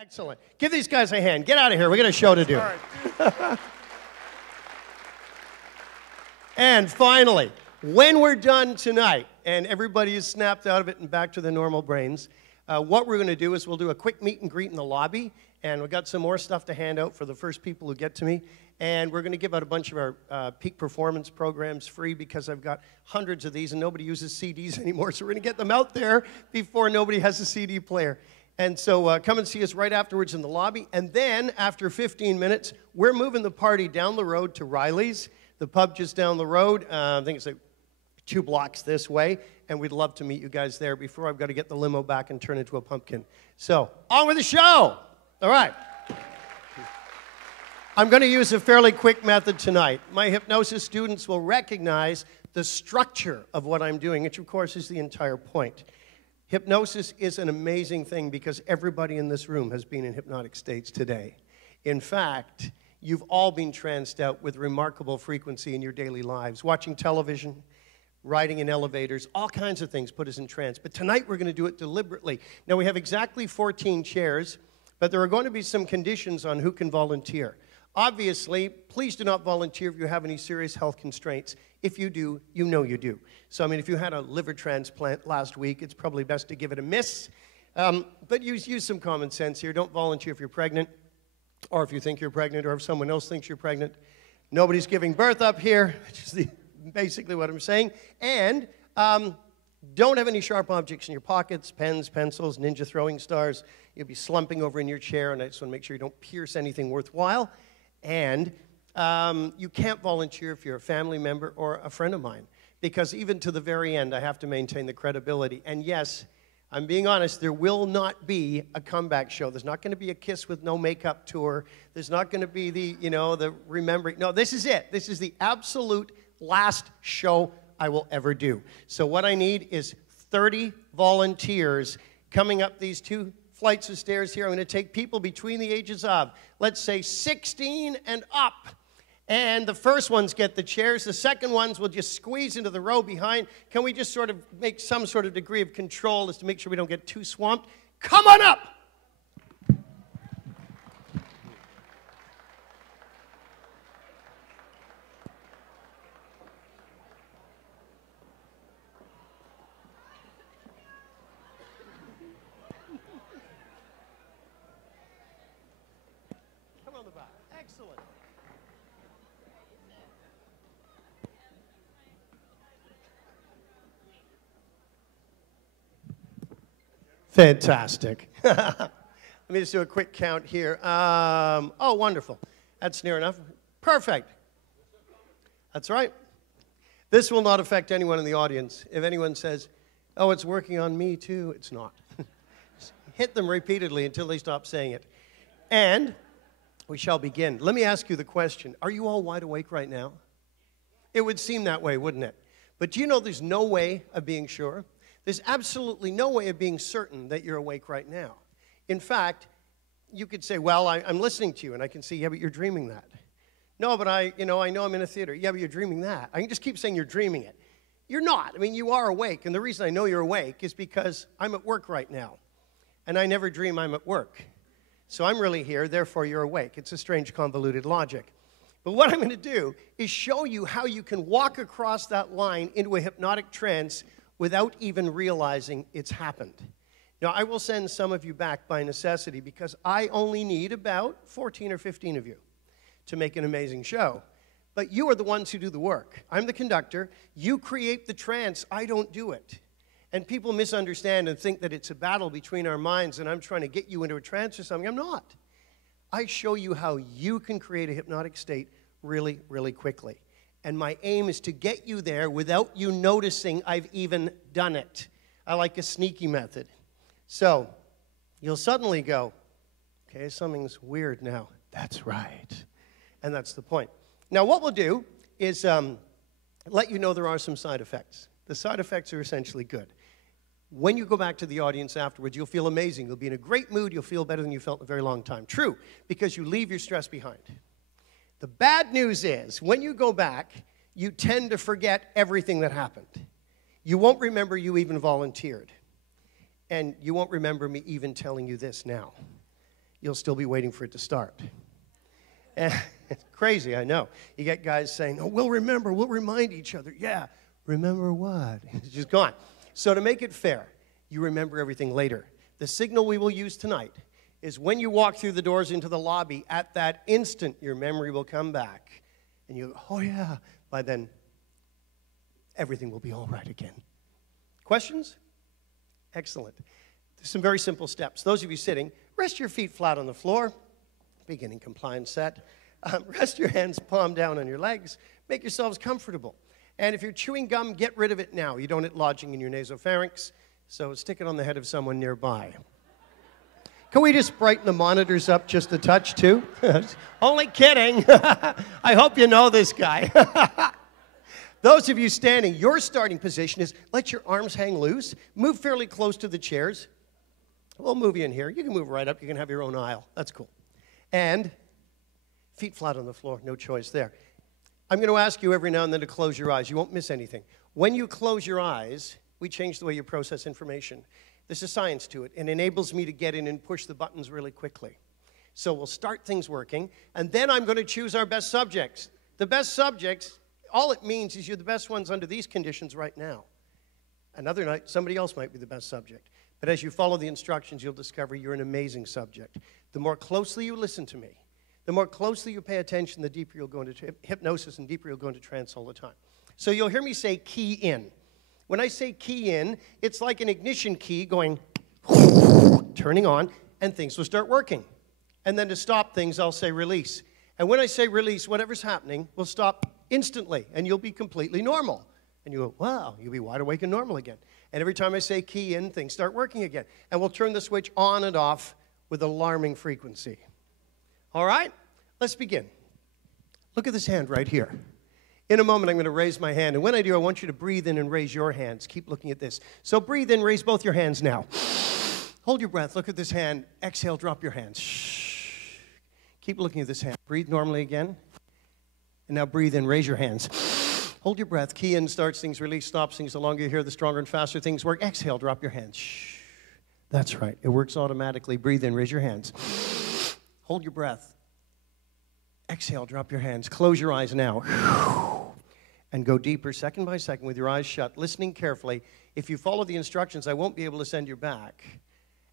Excellent. Give these guys a hand. Get out of here. We got a show to do. All right. And finally, when we're done tonight and everybody is snapped out of it and back to their normal brains, what we're going to do is we'll do a quick meet and greet in the lobby, and we've got some more stuff to hand out for the first people who get to me. And we're going to give out a bunch of our peak performance programs free because I've got hundreds of these and nobody uses CDs anymore. So we're going to get them out there before nobody has a CD player. And so come and see us right afterwards in the lobby. And then after 15 minutes, we're moving the party down the road to Riley's, the pub just down the road. I think it's like 2 blocks this way. And we'd love to meet you guys there before I've got to get the limo back and turn into a pumpkin. So on with the show. All right. I'm going to use a fairly quick method tonight. My hypnosis students will recognize the structure of what I'm doing, which of course is the entire point. Hypnosis is an amazing thing because everybody in this room has been in hypnotic states today. In fact, you've all been tranced out with remarkable frequency in your daily lives. Watching television, riding in elevators, all kinds of things put us in trance. But tonight we're going to do it deliberately. Now we have exactly 14 chairs, but there are going to be some conditions on who can volunteer. Obviously, please do not volunteer if you have any serious health constraints. If you do, you know you do. So, I mean, if you had a liver transplant last week, it's probably best to give it a miss. But use some common sense here. Don't volunteer if you're pregnant, or if you think you're pregnant, or if someone else thinks you're pregnant. Nobody's giving birth up here, which is basically what I'm saying. And don't have any sharp objects in your pockets, pens, pencils, ninja throwing stars. You'll be slumping over in your chair, and I just want to make sure you don't pierce anything worthwhile. And you can't volunteer if you're a family member or a friend of mine, because even to the very end, I have to maintain the credibility. And yes, I'm being honest, there will not be a comeback show. There's not going to be a Kiss with no makeup tour. There's not going to be the, the remembering. No, this is it. This is the absolute last show I will ever do. So what I need is 30 volunteers coming up these 2 flights of stairs here. I'm going to take people between the ages of, let's say, 16 and up. And the first ones get the chairs. The second ones will just squeeze into the row behind. Can we just sort of make some sort of degree of control as to make sure we don't get too swamped? Come on up! Excellent. Fantastic. Let me just do a quick count here. Oh, wonderful. That's near enough. Perfect. That's right. This will not affect anyone in the audience. If anyone says, oh, it's working on me too, it's not. Hit them repeatedly until they stop saying it. And we shall begin. Let me ask you the question. Are you all wide awake right now? It would seem that way, wouldn't it? But do you know there's no way of being sure? There's absolutely no way of being certain that you're awake right now. In fact, you could say, well, I'm listening to you, and I can see, yeah, but you're dreaming that. No, but I know I'm in a theater. Yeah, but you're dreaming that. I can just keep saying you're dreaming it. You're not. I mean, you are awake, and the reason I know you're awake is because I'm at work right now, and I never dream I'm at work. So I'm really here, therefore you're awake. It's a strange, convoluted logic. But what I'm going to do is show you how you can walk across that line into a hypnotic trance without even realizing it's happened. Now, I will send some of you back by necessity because I only need about 14 or 15 of you to make an amazing show. But you are the ones who do the work. I'm the conductor. You create the trance. I don't do it. And people misunderstand and think that it's a battle between our minds and I'm trying to get you into a trance or something. I'm not. I show you how you can create a hypnotic state really, really quickly. And my aim is to get you there without you noticing I've even done it. I like a sneaky method. So you'll suddenly go, okay, something's weird now. That's right. And that's the point. Now what we'll do is let you know there are some side effects. The side effects are essentially good. When you go back to the audience afterwards, you'll feel amazing. You'll be in a great mood. You'll feel better than you felt in a very long time. True, because you leave your stress behind. The bad news is, when you go back, you tend to forget everything that happened. You won't remember you even volunteered. And you won't remember me even telling you this now. you'll still be waiting for it to start. And it's crazy, I know. You get guys saying, oh, we'll remember, we'll remind each other. Yeah, remember what? It's just gone. So to make it fair, you remember everything later. The signal we will use tonight is when you walk through the doors into the lobby, at that instant, your memory will come back. And you go, oh yeah. By then, everything will be all right again. Questions? Excellent. There's some very simple steps. Those of you sitting, rest your feet flat on the floor. Beginning compliance set. Rest your hands palm down on your legs. Make yourselves comfortable. And if you're chewing gum, get rid of it now. You don't want it lodging in your nasopharynx, so stick it on the head of someone nearby. Can we just brighten the monitors up just a touch, too? Only kidding. I hope you know this guy. Those of you standing, your starting position is let your arms hang loose. Move fairly close to the chairs. We'll move you in here. You can move right up. You can have your own aisle. That's cool. And feet flat on the floor, no choice there. I'm going to ask you every now and then to close your eyes. You won't miss anything. When you close your eyes, we change the way you process information. There's a science to it. It enables me to get in and push the buttons really quickly. So we'll start things working, and then I'm going to choose our best subjects. The best subjects, all it means is you're the best ones under these conditions right now. Another night, somebody else might be the best subject. But as you follow the instructions, you'll discover you're an amazing subject. The more closely you listen to me, the more closely you pay attention, the deeper you'll go into hypnosis and deeper you'll go into trance all the time. So you'll hear me say key in. When I say key in, it's like an ignition key going, turning on, and things will start working. And then to stop things, I'll say release. And when I say release, whatever's happening will stop instantly, and you'll be completely normal. And you go, wow, you'll be wide awake and normal again. And every time I say key in, things start working again. And we'll turn the switch on and off with alarming frequency. All right? Let's begin. Look at this hand right here. In a moment, I'm going to raise my hand. And when I do, I want you to breathe in and raise your hands. Keep looking at this. So breathe in, raise both your hands now. Hold your breath. Look at this hand. Exhale, drop your hands. Shh. Keep looking at this hand. Breathe normally again. And now breathe in, raise your hands. Hold your breath. Key in, starts things, release, stops things. The longer you hear, the stronger and faster things work. Exhale, drop your hands. Shh. That's right. It works automatically. Breathe in, raise your hands. Hold your breath. Exhale, drop your hands. Close your eyes now. And go deeper, second by second, with your eyes shut, listening carefully. If you follow the instructions, I won't be able to send you back.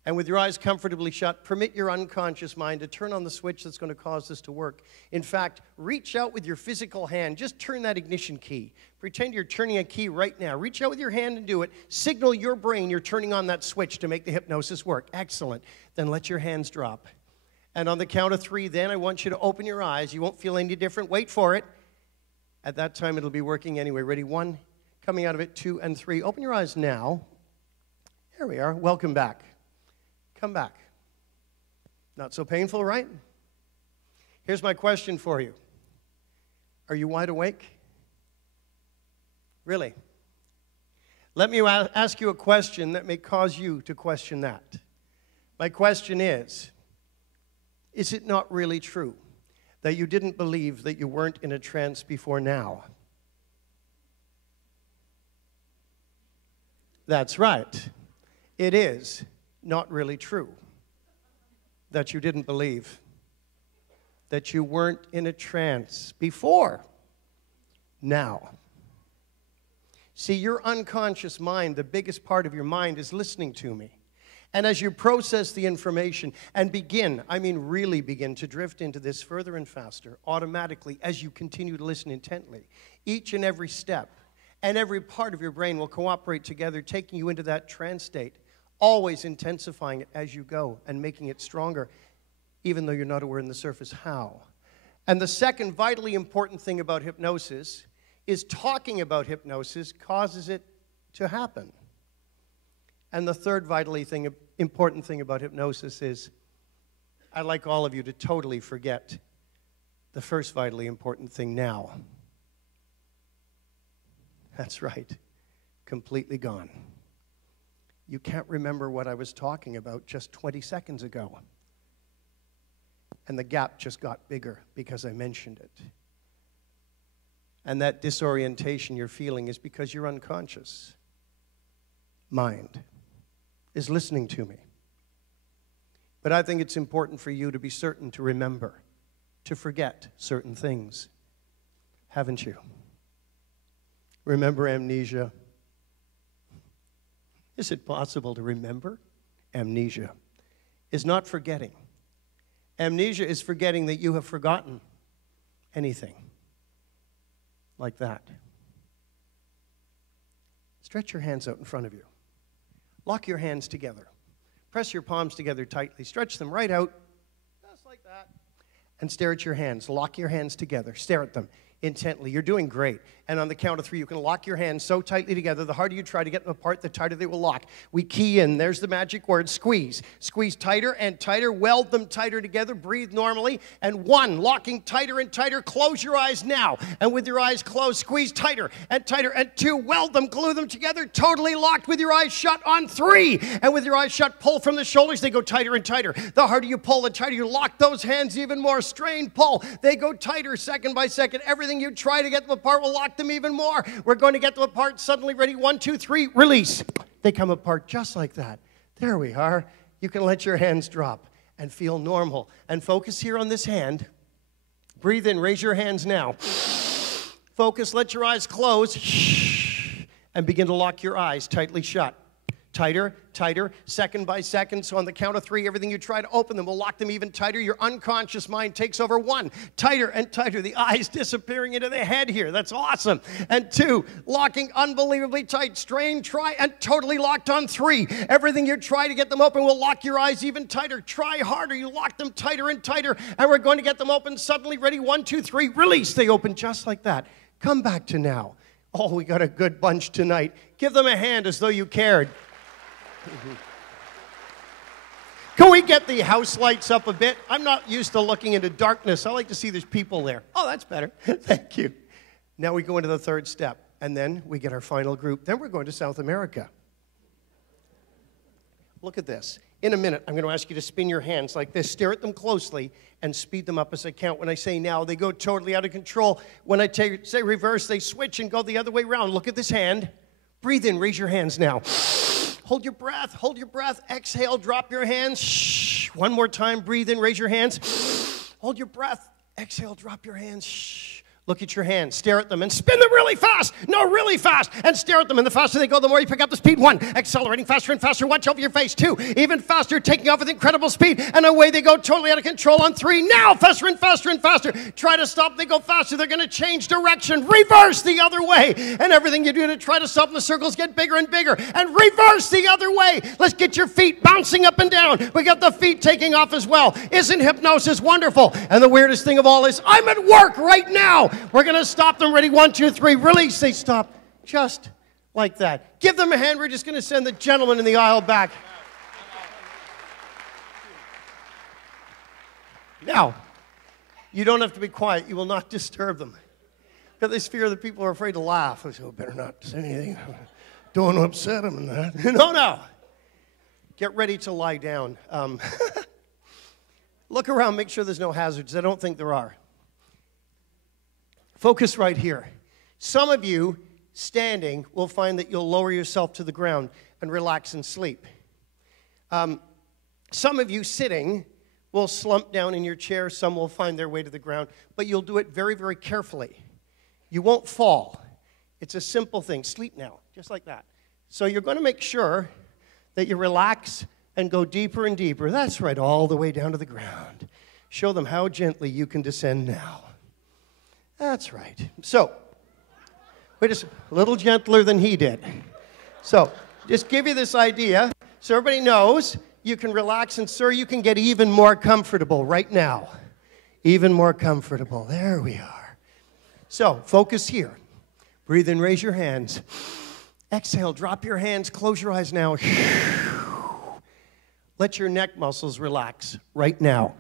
And with your eyes comfortably shut, permit your unconscious mind to turn on the switch that's going to cause this to work. In fact, reach out with your physical hand. Just turn that ignition key. Pretend you're turning a key right now. Reach out with your hand and do it. Signal your brain you're turning on that switch to make the hypnosis work. Excellent. Then let your hands drop. And on the count of 3, then I want you to open your eyes. You won't feel any different. Wait for it. At that time, it'll be working anyway. Ready? 1, coming out of it, 2 and 3. Open your eyes now. There we are. Welcome back. Come back. Not so painful, right? Here's my question for you. Are you wide awake? Really? Let me ask you a question that may cause you to question that. My question is it not really true that you didn't believe that you weren't in a trance before now? That's right. It is not really true that you didn't believe that you weren't in a trance before now. See, your unconscious mind, the biggest part of your mind, is listening to me. And as you process the information and begin, I mean really begin to drift into this further and faster, automatically, as you continue to listen intently, each and every step and every part of your brain will cooperate together, taking you into that trance state, always intensifying it as you go and making it stronger, even though you're not aware on the surface how. And the second vitally important thing about hypnosis is talking about hypnosis causes it to happen. And the third vitally important thing about hypnosis is I'd like all of you to totally forget the first vitally important thing now. That's right, completely gone. You can't remember what I was talking about just 20 seconds ago. And the gap just got bigger because I mentioned it. And that disorientation you're feeling is because your unconscious mind is listening to me. But I think it's important for you to be certain to remember, to forget certain things. Haven't you? Remember amnesia? Is it possible to remember? Amnesia is not forgetting. Amnesia is forgetting that you have forgotten anything like that. Stretch your hands out in front of you. Lock your hands together. Press your palms together tightly. Stretch them right out, just like that. And stare at your hands. Lock your hands together. Stare at them intently. You're doing great. And on the count of 3, you can lock your hands so tightly together. The harder you try to get them apart, the tighter they will lock. We key in. There's the magic word, squeeze. Squeeze tighter and tighter. Weld them tighter together. Breathe normally. And 1, locking tighter and tighter. Close your eyes now. And with your eyes closed, squeeze tighter and tighter. And 2, weld them, glue them together. Totally locked with your eyes shut on 3. And with your eyes shut, pull from the shoulders. They go tighter and tighter. The harder you pull, the tighter you lock those hands even more. Strain, pull. They go tighter second by second. Everything you try to get them apart will lock them even more. We're going to get them apart suddenly. Ready? 1, 2, 3. Release. They come apart just like that. There we are. You can let your hands drop and feel normal. And focus here on this hand. Breathe in. Raise your hands now. Focus. Let your eyes close. And begin to lock your eyes tightly shut. Tighter, tighter, second by second. So on the count of 3, everything you try to open them will lock them even tighter. Your unconscious mind takes over. 1, tighter and tighter. The eyes disappearing into the head here. That's awesome. And 2, locking unbelievably tight. Strain, try, and totally locked on 3. Everything you try to get them open will lock your eyes even tighter. Try harder. You lock them tighter and tighter. And we're going to get them open suddenly. Ready? 1, 2, 3. Release. They open just like that. Come back to now. Oh, we got a good bunch tonight. Give them a hand as though you cared. Can we get the house lights up a bit? I'm not used to looking into darkness. I like to see there's people there. Oh, that's better. Thank you. Now we go into the 3rd step, and then we get our final group. Then we're going to South America. Look at this. In a minute, I'm going to ask you to spin your hands like this. Stare at them closely and speed them up as I count. When I say now, they go totally out of control. When I say reverse, they switch and go the other way around. Look at this hand. Breathe in. Raise your hands now. Hold your breath. Hold your breath. Exhale. Drop your hands. Shh. One more time. Breathe in. Raise your hands. Hold your breath. Exhale. Drop your hands. Shh. Look at your hands. Stare at them and spin them really fast. No, really fast. And stare at them. And the faster they go, the more you pick up the speed. 1, accelerating faster and faster. Watch over your face. 2, even faster, taking off with incredible speed. And away they go, totally out of control on 3. Now, faster and faster and faster. Try to stop. They go faster. They're going to change direction. Reverse the other way. And everything you do to try to stop them, the circles get bigger and bigger. And reverse the other way. Let's get your feet bouncing up and down. We got the feet taking off as well. Isn't hypnosis wonderful? And the weirdest thing of all is I'm at work right now. We're going to stop them. Ready? 1, 2, 3. Release. They stop just like that. Give them a hand. We're just going to send the gentleman in the aisle back. Now, you don't have to be quiet. You will not disturb them. Got this fear that people are afraid to laugh. I say, oh, better not say anything. Don't want to upset them and that. No. Get ready to lie down. Look around. Make sure there's no hazards. I don't think there are. Focus right here. Some of you standing will find that you'll lower yourself to the ground and relax and sleep. Some of you sitting will slump down in your chair. Some will find their way to the ground. But you'll do it very, very carefully. You won't fall. It's a simple thing. Sleep now, just like that. So you're going to make sure that you relax and go deeper and deeper. That's right, all the way down to the ground. Show them how gently you can descend now. That's right. So, we're just a little gentler than he did. So, just give you this idea so everybody knows you can relax, and sir, you can get even more comfortable right now. Even more comfortable. There we are. So, focus here. Breathe in, raise your hands. Exhale, drop your hands, close your eyes now. Let your neck muscles relax right now.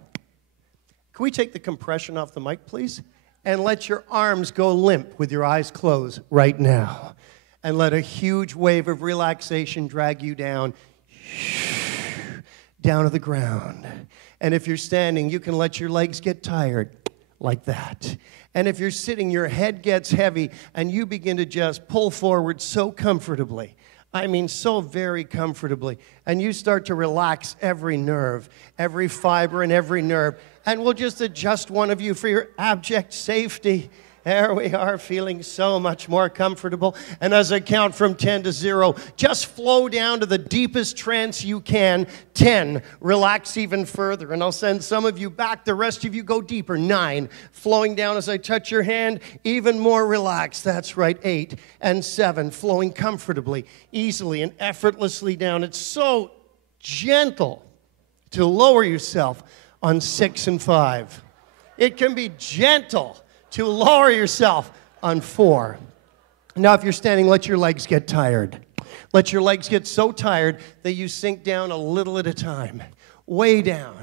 Can we take the compression off the mic, please? And let your arms go limp with your eyes closed right now. And let a huge wave of relaxation drag you down to the ground. And if you're standing, you can let your legs get tired like that. And if you're sitting, your head gets heavy and you begin to just pull forward so comfortably. I mean, so very comfortably. And you start to relax every nerve, every fiber and every nerve. And we'll just adjust one of you for your abject safety. There we are, feeling so much more comfortable. And as I count from 10 to 0, just flow down to the deepest trance you can. 10, relax even further. And I'll send some of you back. The rest of you go deeper. 9, flowing down as I touch your hand, even more relaxed. That's right. 8 and 7, flowing comfortably, easily, and effortlessly down. It's so gentle to lower yourself on 6 and 5. It can be gentle to lower yourself on 4. Now, if you're standing, let your legs get tired. Let your legs get so tired that you sink down a little at a time, way down.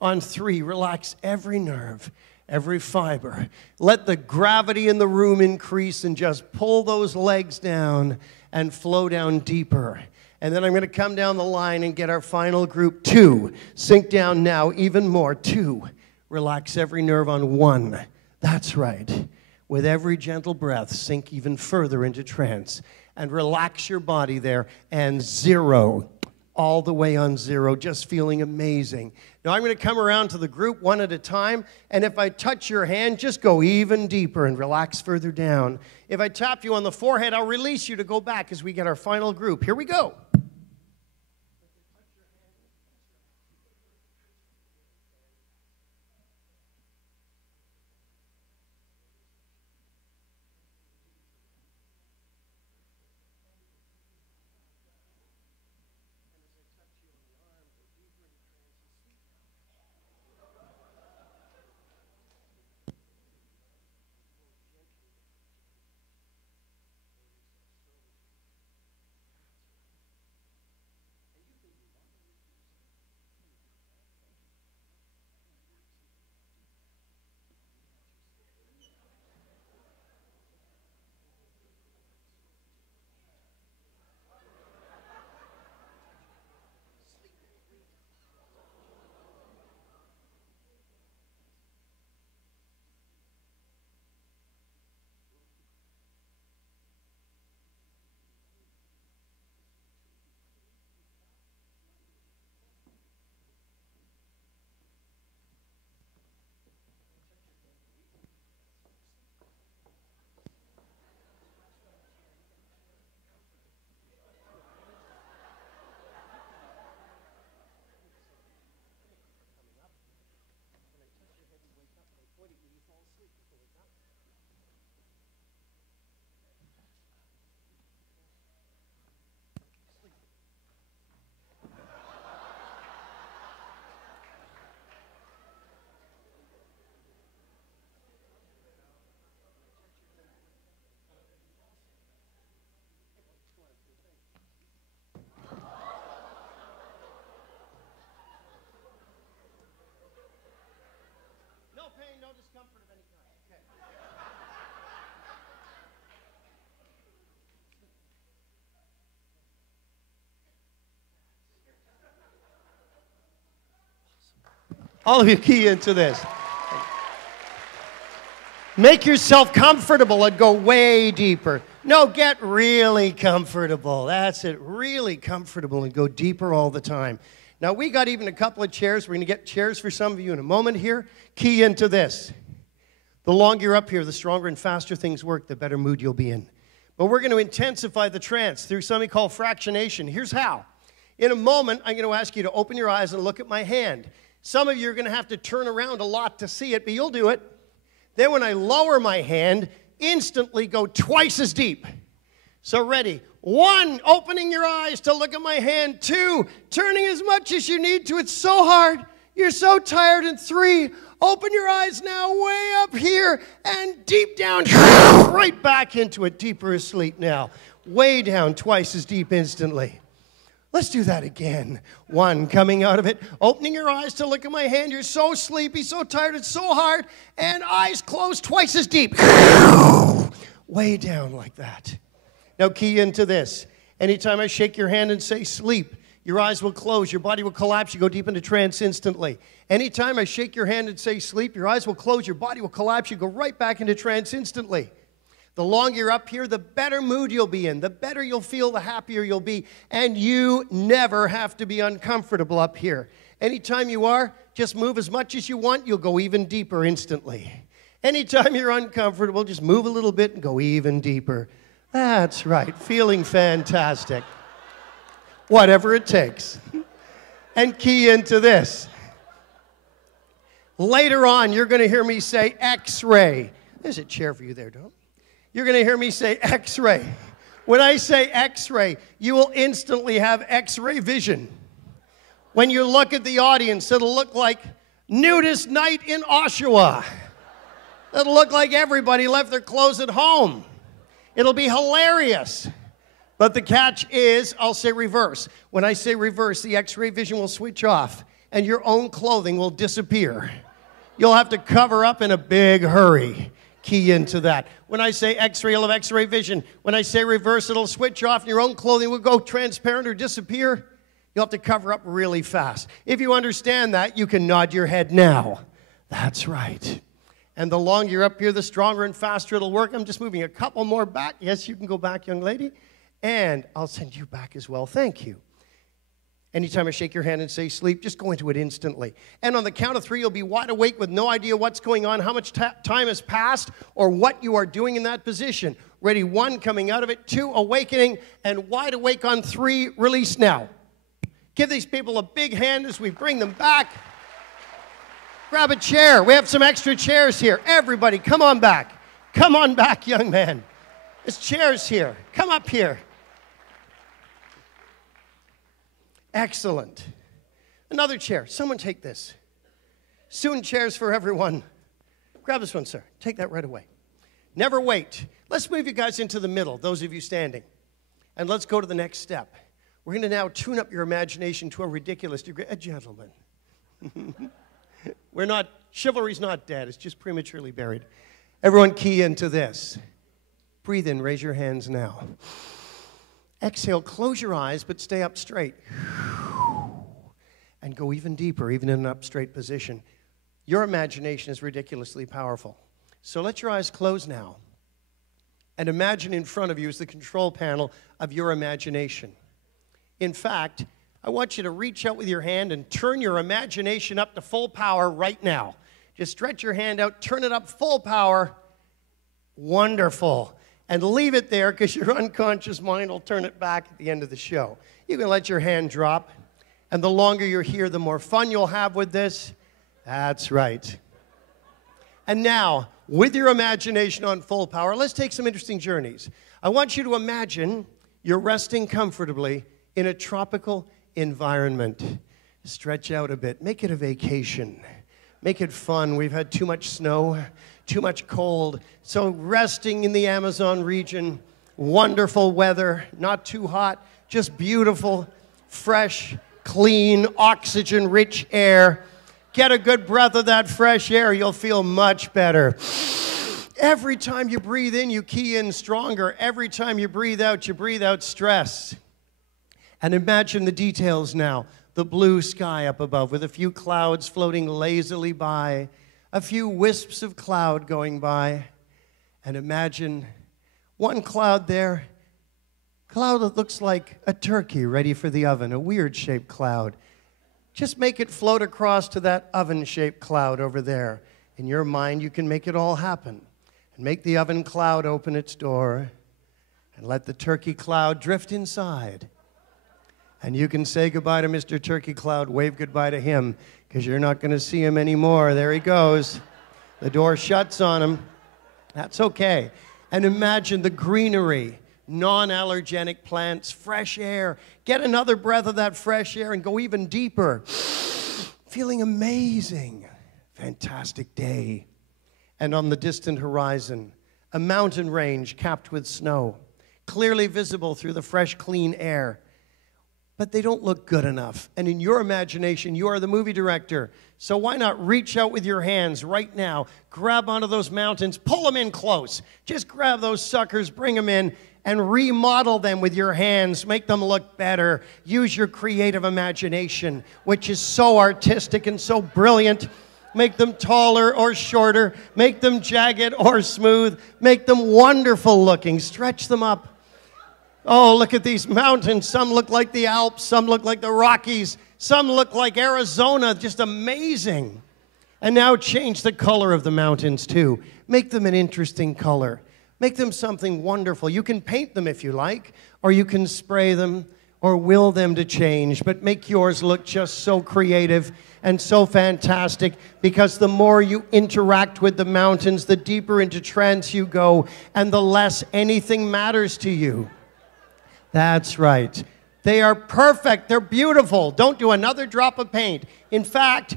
On 3, relax every nerve, every fiber. Let the gravity in the room increase and just pull those legs down and flow down deeper. And then I'm going to come down the line and get our final group. 2, sink down now even more. 2, relax every nerve on 1. That's right. With every gentle breath, sink even further into trance and relax your body there. And 0, all the way on 0, just feeling amazing. Now I'm going to come around to the group one at a time, and if I touch your hand, just go even deeper and relax further down. If I tap you on the forehead, I'll release you to go back as we get our final group. Here we go. No discomfort of any kind. Okay. All of you key into this. Make yourself comfortable and go way deeper. No, get really comfortable. That's it. Really comfortable and go deeper all the time. Now, we got even a couple of chairs. We're going to get chairs for some of you in a moment here. Key into this. The longer you're up here, the stronger and faster things work, the better mood you'll be in. But we're going to intensify the trance through something called fractionation. Here's how. In a moment, I'm going to ask you to open your eyes and look at my hand. Some of you are going to have to turn around a lot to see it, but you'll do it. Then when I lower my hand, instantly go twice as deep. So ready. 1, opening your eyes to look at my hand. 2, turning as much as you need to. It's so hard. You're so tired. And 3, open your eyes now way up here and deep down, right back into it. Deeper asleep now. Way down, twice as deep instantly. Let's do that again. 1, coming out of it, opening your eyes to look at my hand. You're so sleepy, so tired, it's so hard. And eyes closed, twice as deep. Way down like that. Now key into this. Anytime I shake your hand and say sleep, your eyes will close, your body will collapse, you go deep into trance instantly. Anytime I shake your hand and say sleep, your eyes will close, your body will collapse, you go right back into trance instantly. The longer you're up here, the better mood you'll be in, the better you'll feel, the happier you'll be, and you never have to be uncomfortable up here. Anytime you are, just move as much as you want, you'll go even deeper instantly. Anytime you're uncomfortable, just move a little bit and go even deeper. That's right, feeling fantastic. Whatever it takes. And key into this. Later on, you're going to hear me say X-ray. There's a chair for you there, don't? You're going to hear me say X-ray. When I say X-ray, you will instantly have X-ray vision. When you look at the audience, it'll look like nudist night in Oshawa. It'll look like everybody left their clothes at home. It'll be hilarious. But the catch is, I'll say reverse. When I say reverse, the X-ray vision will switch off, and your own clothing will disappear. You'll have to cover up in a big hurry. Key into that. When I say X-ray, you'll have X-ray vision. When I say reverse, it'll switch off and your own clothing will go transparent or disappear. You'll have to cover up really fast. If you understand that, you can nod your head now. That's right. And the longer you're up here, the stronger and faster it'll work. I'm just moving a couple more back. Yes, you can go back, young lady. And I'll send you back as well. Thank you. Anytime I shake your hand and say sleep, just go into it instantly. And on the count of 3, you'll be wide awake with no idea what's going on, how much time has passed, or what you are doing in that position. Ready, 1, coming out of it, 2, awakening, and wide awake on 3, release now. Give these people a big hand as we bring them back. Grab a chair. We have some extra chairs here. Everybody, come on back. Come on back, young man. There's chairs here. Come up here. Excellent. Another chair. Someone take this. Soon chairs for everyone. Grab this one, sir. Take that right away. Never wait. Let's move you guys into the middle, those of you standing. And let's go to the next step. We're going to now tune up your imagination to a ridiculous degree. A gentleman. Chivalry's not dead. It's just prematurely buried. Everyone key into this. Breathe in. Raise your hands now. Exhale, close your eyes, but stay up straight. And go even deeper, even in an up straight position. Your imagination is ridiculously powerful. So let your eyes close now. And imagine in front of you is the control panel of your imagination. In fact, I want you to reach out with your hand and turn your imagination up to full power right now. Just stretch your hand out, turn it up full power. Wonderful. And leave it there because your unconscious mind will turn it back at the end of the show. You can let your hand drop. And the longer you're here, the more fun you'll have with this. That's right. And now, with your imagination on full power, let's take some interesting journeys. I want you to imagine you're resting comfortably in a tropical environment. Stretch out a bit. Make it a vacation. Make it fun. We've had too much snow, too much cold. So resting in the Amazon region, wonderful weather, not too hot, just beautiful, fresh, clean, oxygen-rich air. Get a good breath of that fresh air. You'll feel much better. Every time you breathe in, you key in stronger. Every time you breathe out stress. And imagine the details now. The blue sky up above with a few clouds floating lazily by, a few wisps of cloud going by. And imagine one cloud there, cloud that looks like a turkey ready for the oven, a weird-shaped cloud. Just make it float across to that oven-shaped cloud over there. In your mind, you can make it all happen. And make the oven cloud open its door and let the turkey cloud drift inside. And you can say goodbye to Mr. Turkey Cloud, wave goodbye to him, because you're not going to see him anymore. There he goes. The door shuts on him. That's okay. And imagine the greenery, non-allergenic plants, fresh air. Get another breath of that fresh air and go even deeper. Feeling amazing. Fantastic day. And on the distant horizon, a mountain range capped with snow, clearly visible through the fresh, clean air. But they don't look good enough. And in your imagination, you are the movie director. So why not reach out with your hands right now, grab onto those mountains, pull them in close. Just grab those suckers, bring them in, and remodel them with your hands. Make them look better. Use your creative imagination, which is so artistic and so brilliant. Make them taller or shorter. Make them jagged or smooth. Make them wonderful looking. Stretch them up. Oh, look at these mountains. Some look like the Alps. Some look like the Rockies. Some look like Arizona. Just amazing. And now change the color of the mountains too. Make them an interesting color. Make them something wonderful. You can paint them if you like, or you can spray them or will them to change, but make yours look just so creative and so fantastic, because the more you interact with the mountains, the deeper into trance you go, and the less anything matters to you. That's right. They are perfect. They're beautiful. Don't do another drop of paint. In fact,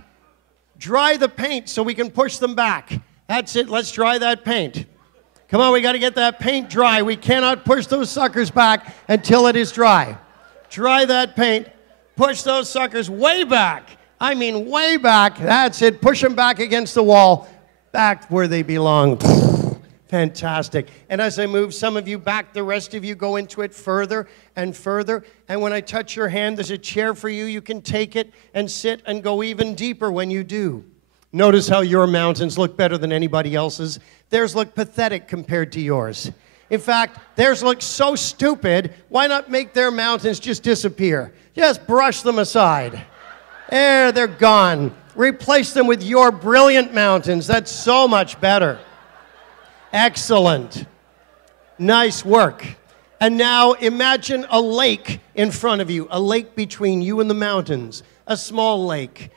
dry the paint so we can push them back. That's it. Let's dry that paint. Come on, we got to get that paint dry. We cannot push those suckers back until it is dry. Dry that paint. Push those suckers way back. I mean, way back. That's it. Push them back against the wall. Back where they belong. Fantastic. And as I move some of you back, the rest of you go into it further and further. And when I touch your hand, there's a chair for you. You can take it and sit and go even deeper when you do. Notice how your mountains look better than anybody else's. Theirs look pathetic compared to yours. In fact, theirs look so stupid, why not make their mountains just disappear? Just brush them aside. There, they're gone. Replace them with your brilliant mountains. That's so much better. Excellent. Nice work. And now imagine a lake in front of you, a lake between you and the mountains, a small lake,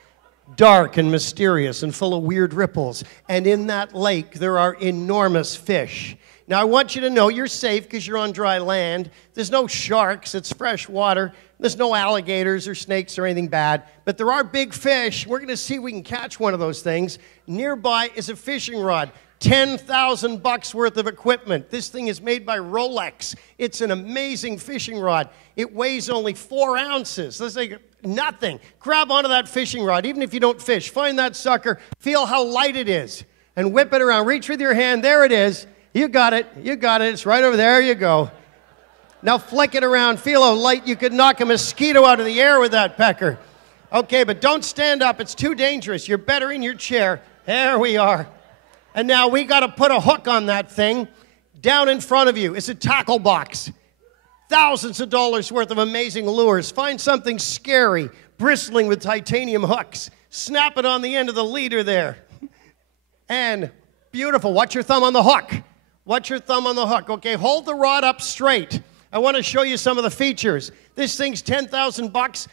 dark and mysterious and full of weird ripples. And in that lake, there are enormous fish. Now, I want you to know you're safe because you're on dry land. There's no sharks. It's fresh water. There's no alligators or snakes or anything bad. But there are big fish. We're going to see if we can catch one of those things. Nearby is a fishing rod. $10,000 worth of equipment. This thing is made by Rolex. It's an amazing fishing rod. It weighs only 4 ounces. That's like nothing. Grab onto that fishing rod, even if you don't fish. Find that sucker. Feel how light it is. And whip it around. Reach with your hand. There it is. You got it. You got it. It's right over there. You go. Now flick it around. Feel how light you could knock a mosquito out of the air with that pecker. Okay, but don't stand up. It's too dangerous. You're better in your chair. There we are. And now we got to put a hook on that thing. Down in front of you is a tackle box. Thousands of dollars worth of amazing lures. Find something scary, bristling with titanium hooks. Snap it on the end of the leader there. And beautiful. Watch your thumb on the hook. Watch your thumb on the hook. Okay, hold the rod up straight. I want to show you some of the features. This thing's $10,000.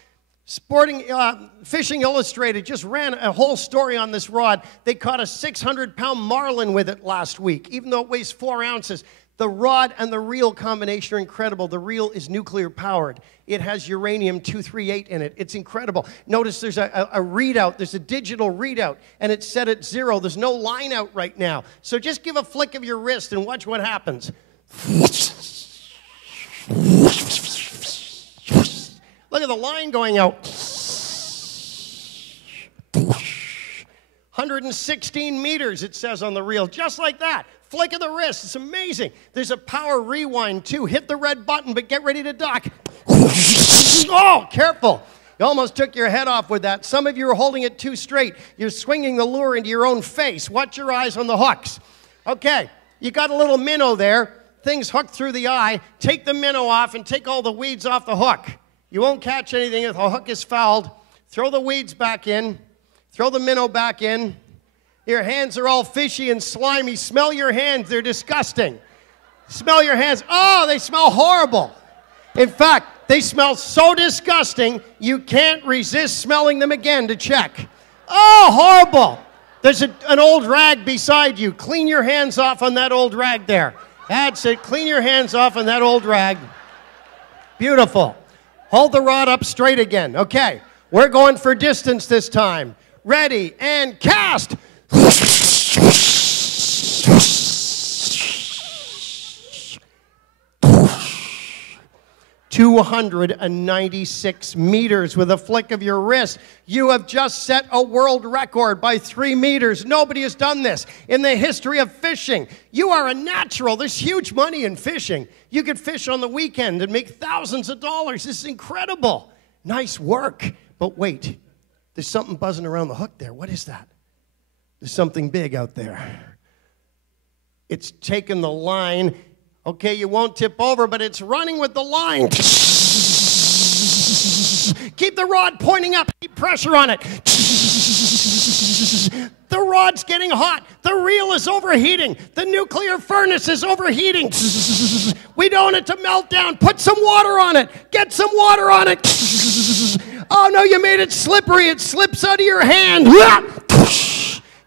Fishing Illustrated just ran a whole story on this rod. They caught a 600-pound marlin with it last week, even though it weighs 4 ounces. The rod and the reel combination are incredible. The reel is nuclear powered. It has uranium-238 in it. It's incredible. Notice there's a readout. There's a digital readout, and it's set at 0. There's no line out right now. So just give a flick of your wrist and watch what happens. Look at the line going out. 116 meters, it says on the reel, just like that. Flick of the wrist, it's amazing. There's a power rewind too. Hit the red button, but get ready to dock. Oh, careful. You almost took your head off with that. Some of you are holding it too straight. You're swinging the lure into your own face. Watch your eyes on the hooks. Okay, you got a little minnow there. Thing's hooked through the eye. Take the minnow off and take all the weeds off the hook. You won't catch anything if the hook is fouled. Throw the weeds back in. Throw the minnow back in. Your hands are all fishy and slimy. Smell your hands. They're disgusting. Smell your hands. Oh, they smell horrible. In fact, they smell so disgusting, you can't resist smelling them again to check. Oh, horrible. There's an old rag beside you. Clean your hands off on that old rag there. That's it. Clean your hands off on that old rag. Beautiful. Hold the rod up straight again. Okay, we're going for distance this time. Ready, and cast! 296 meters with a flick of your wrist. You have just set a world record by 3 meters. Nobody has done this in the history of fishing. You are a natural. There's huge money in fishing. You could fish on the weekend and make thousands of dollars. This is incredible. Nice work. But wait, there's something buzzing around the hook there. What is that? There's something big out there. It's taken the line. Okay, you won't tip over, but it's running with the line. Keep the rod pointing up. Keep pressure on it. The rod's getting hot. The reel is overheating. The nuclear furnace is overheating. We don't want it to melt down. Put some water on it. Get some water on it. Oh, no, you made it slippery. It slips out of your hand.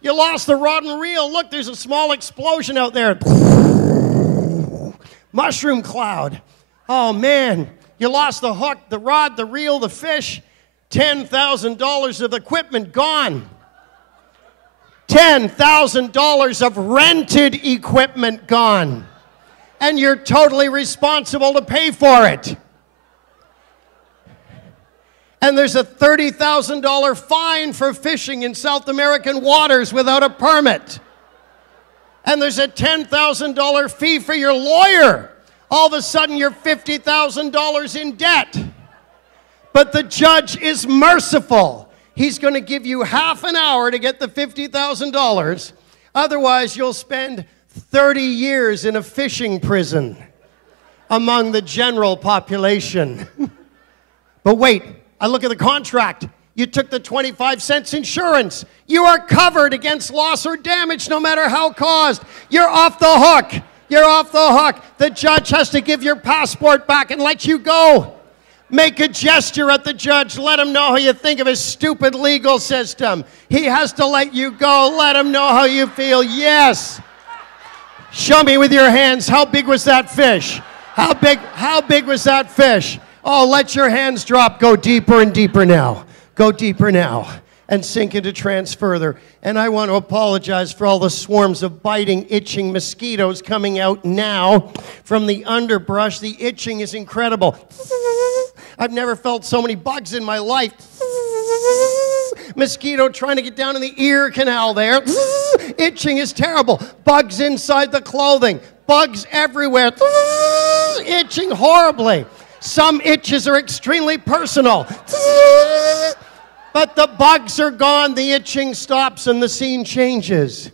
You lost the rod and reel. Look, there's a small explosion out there. Mushroom cloud. Oh, man. You lost the hook, the rod, the reel, the fish. $10,000 of equipment gone. $10,000 of rented equipment gone. And you're totally responsible to pay for it. And there's a $30,000 fine for fishing in South American waters without a permit. And there's a $10,000 fee for your lawyer. All of a sudden, you're $50,000 in debt. But the judge is merciful. He's going to give you half an hour to get the $50,000. Otherwise, you'll spend 30 years in a fishing prison among the general population. But wait, I look at the contract. You took the 25 cents insurance. You are covered against loss or damage no matter how caused. You're off the hook. You're off the hook. The judge has to give your passport back and let you go. Make a gesture at the judge. Let him know how you think of his stupid legal system. He has to let you go. Let him know how you feel. Yes. Show me with your hands. How big was that fish? How big was that fish? Oh, let your hands drop. Go deeper and deeper now. Go deeper now. And sink into trance further. And I want to apologize for all the swarms of biting, itching mosquitoes coming out now from the underbrush. The itching is incredible. I've never felt so many bugs in my life. Mosquito trying to get down in the ear canal there. Itching is terrible. Bugs inside the clothing. Bugs everywhere. Itching horribly. Some itches are extremely personal. But the bugs are gone, the itching stops, and the scene changes.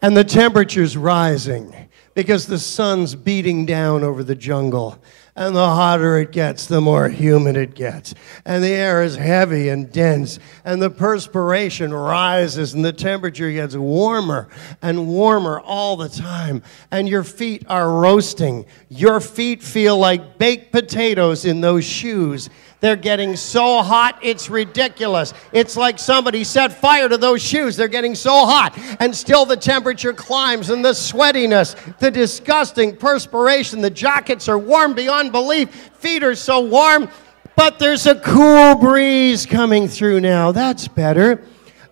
And the temperature's rising because the sun's beating down over the jungle. And the hotter it gets, the more humid it gets. And the air is heavy and dense. And the perspiration rises, and the temperature gets warmer and warmer all the time. And your feet are roasting. Your feet feel like baked potatoes in those shoes. They're getting so hot, it's ridiculous. It's like somebody set fire to those shoes. They're getting so hot. And still the temperature climbs, and the sweatiness, the disgusting perspiration. The jackets are warm beyond belief. Feet are so warm. But there's a cool breeze coming through now. That's better.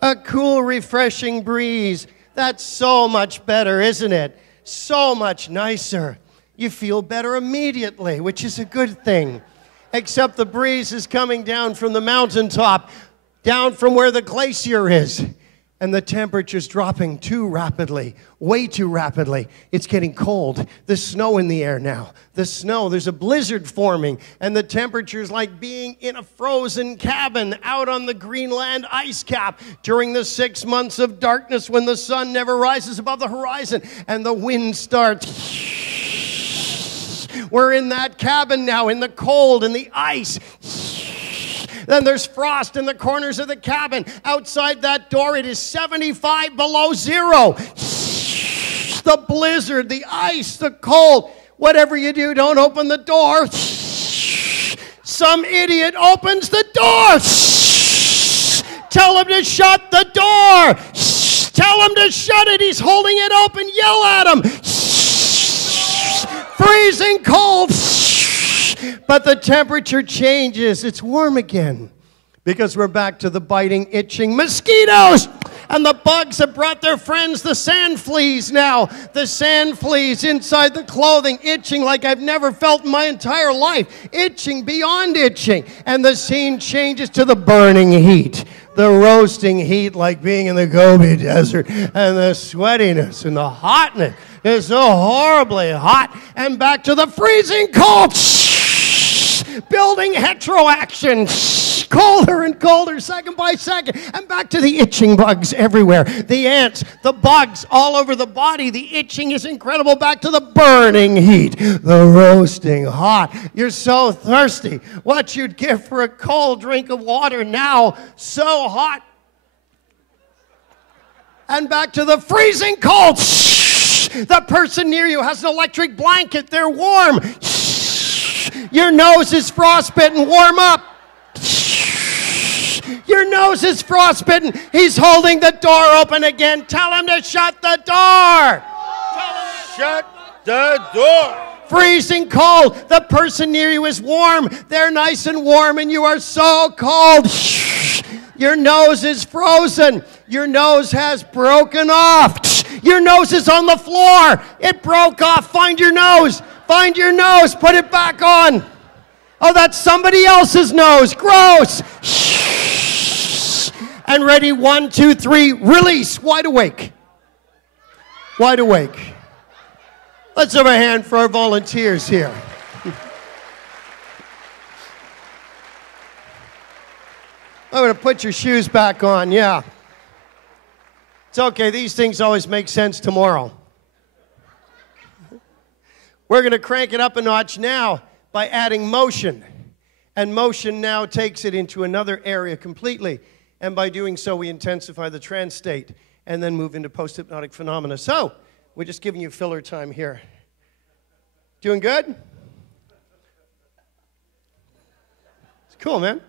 A cool, refreshing breeze. That's so much better, isn't it? So much nicer. You feel better immediately, which is a good thing. Except the breeze is coming down from the mountaintop, down from where the glacier is. And the temperature's dropping too rapidly, way too rapidly. It's getting cold. There's snow in the air now. The snow, there's a blizzard forming. And the temperature's like being in a frozen cabin out on the Greenland ice cap during the 6 months of darkness when the sun never rises above the horizon. And the wind starts. We're in that cabin now, in the cold and the ice. Then there's frost in the corners of the cabin. Outside that door, it is 75 below zero. The blizzard, the ice, the cold. Whatever you do, don't open the door. Some idiot opens the door. Tell him to shut the door. Tell him to shut it. He's holding it open. Yell at him. Freezing cold. But the temperature changes. It's warm again because we're back to the biting, itching mosquitoes. And the bugs have brought their friends, the sand fleas now. The sand fleas inside the clothing, itching like I've never felt in my entire life. Itching beyond itching. And the scene changes to the burning heat. The roasting heat like being in the Gobi Desert. And the sweatiness and the hotness. It's so horribly hot. And back to the freezing cold. Building heteroaction. colder and colder, second by second, and back to the itching bugs everywhere. The ants, the bugs all over the body. The itching is incredible. Back to the burning heat, the roasting hot. You're so thirsty. What you'd give for a cold drink of water now, so hot. And back to the freezing cold. The person near you has an electric blanket. They're warm. Your nose is frostbitten. Warm up. Your nose is frostbitten. He's holding the door open again. Tell him to shut the door. Shut the door. Freezing cold. The person near you is warm. They're nice and warm, and you are so cold. Your nose is frozen. Your nose has broken off. Your nose is on the floor. It broke off. Find your nose. Find your nose. Put it back on. Oh, that's somebody else's nose. Gross. And ready, 1, 2, 3, release. Wide awake. Wide awake. Let's have a hand for our volunteers here. I'm going to put your shoes back on, yeah. It's okay, these things always make sense tomorrow. We're going to crank it up a notch now by adding motion. And motion now takes it into another area completely. And by doing so, we intensify the trance state and then move into post-hypnotic phenomena. So, we're just giving you filler time here. Doing good? It's cool, man.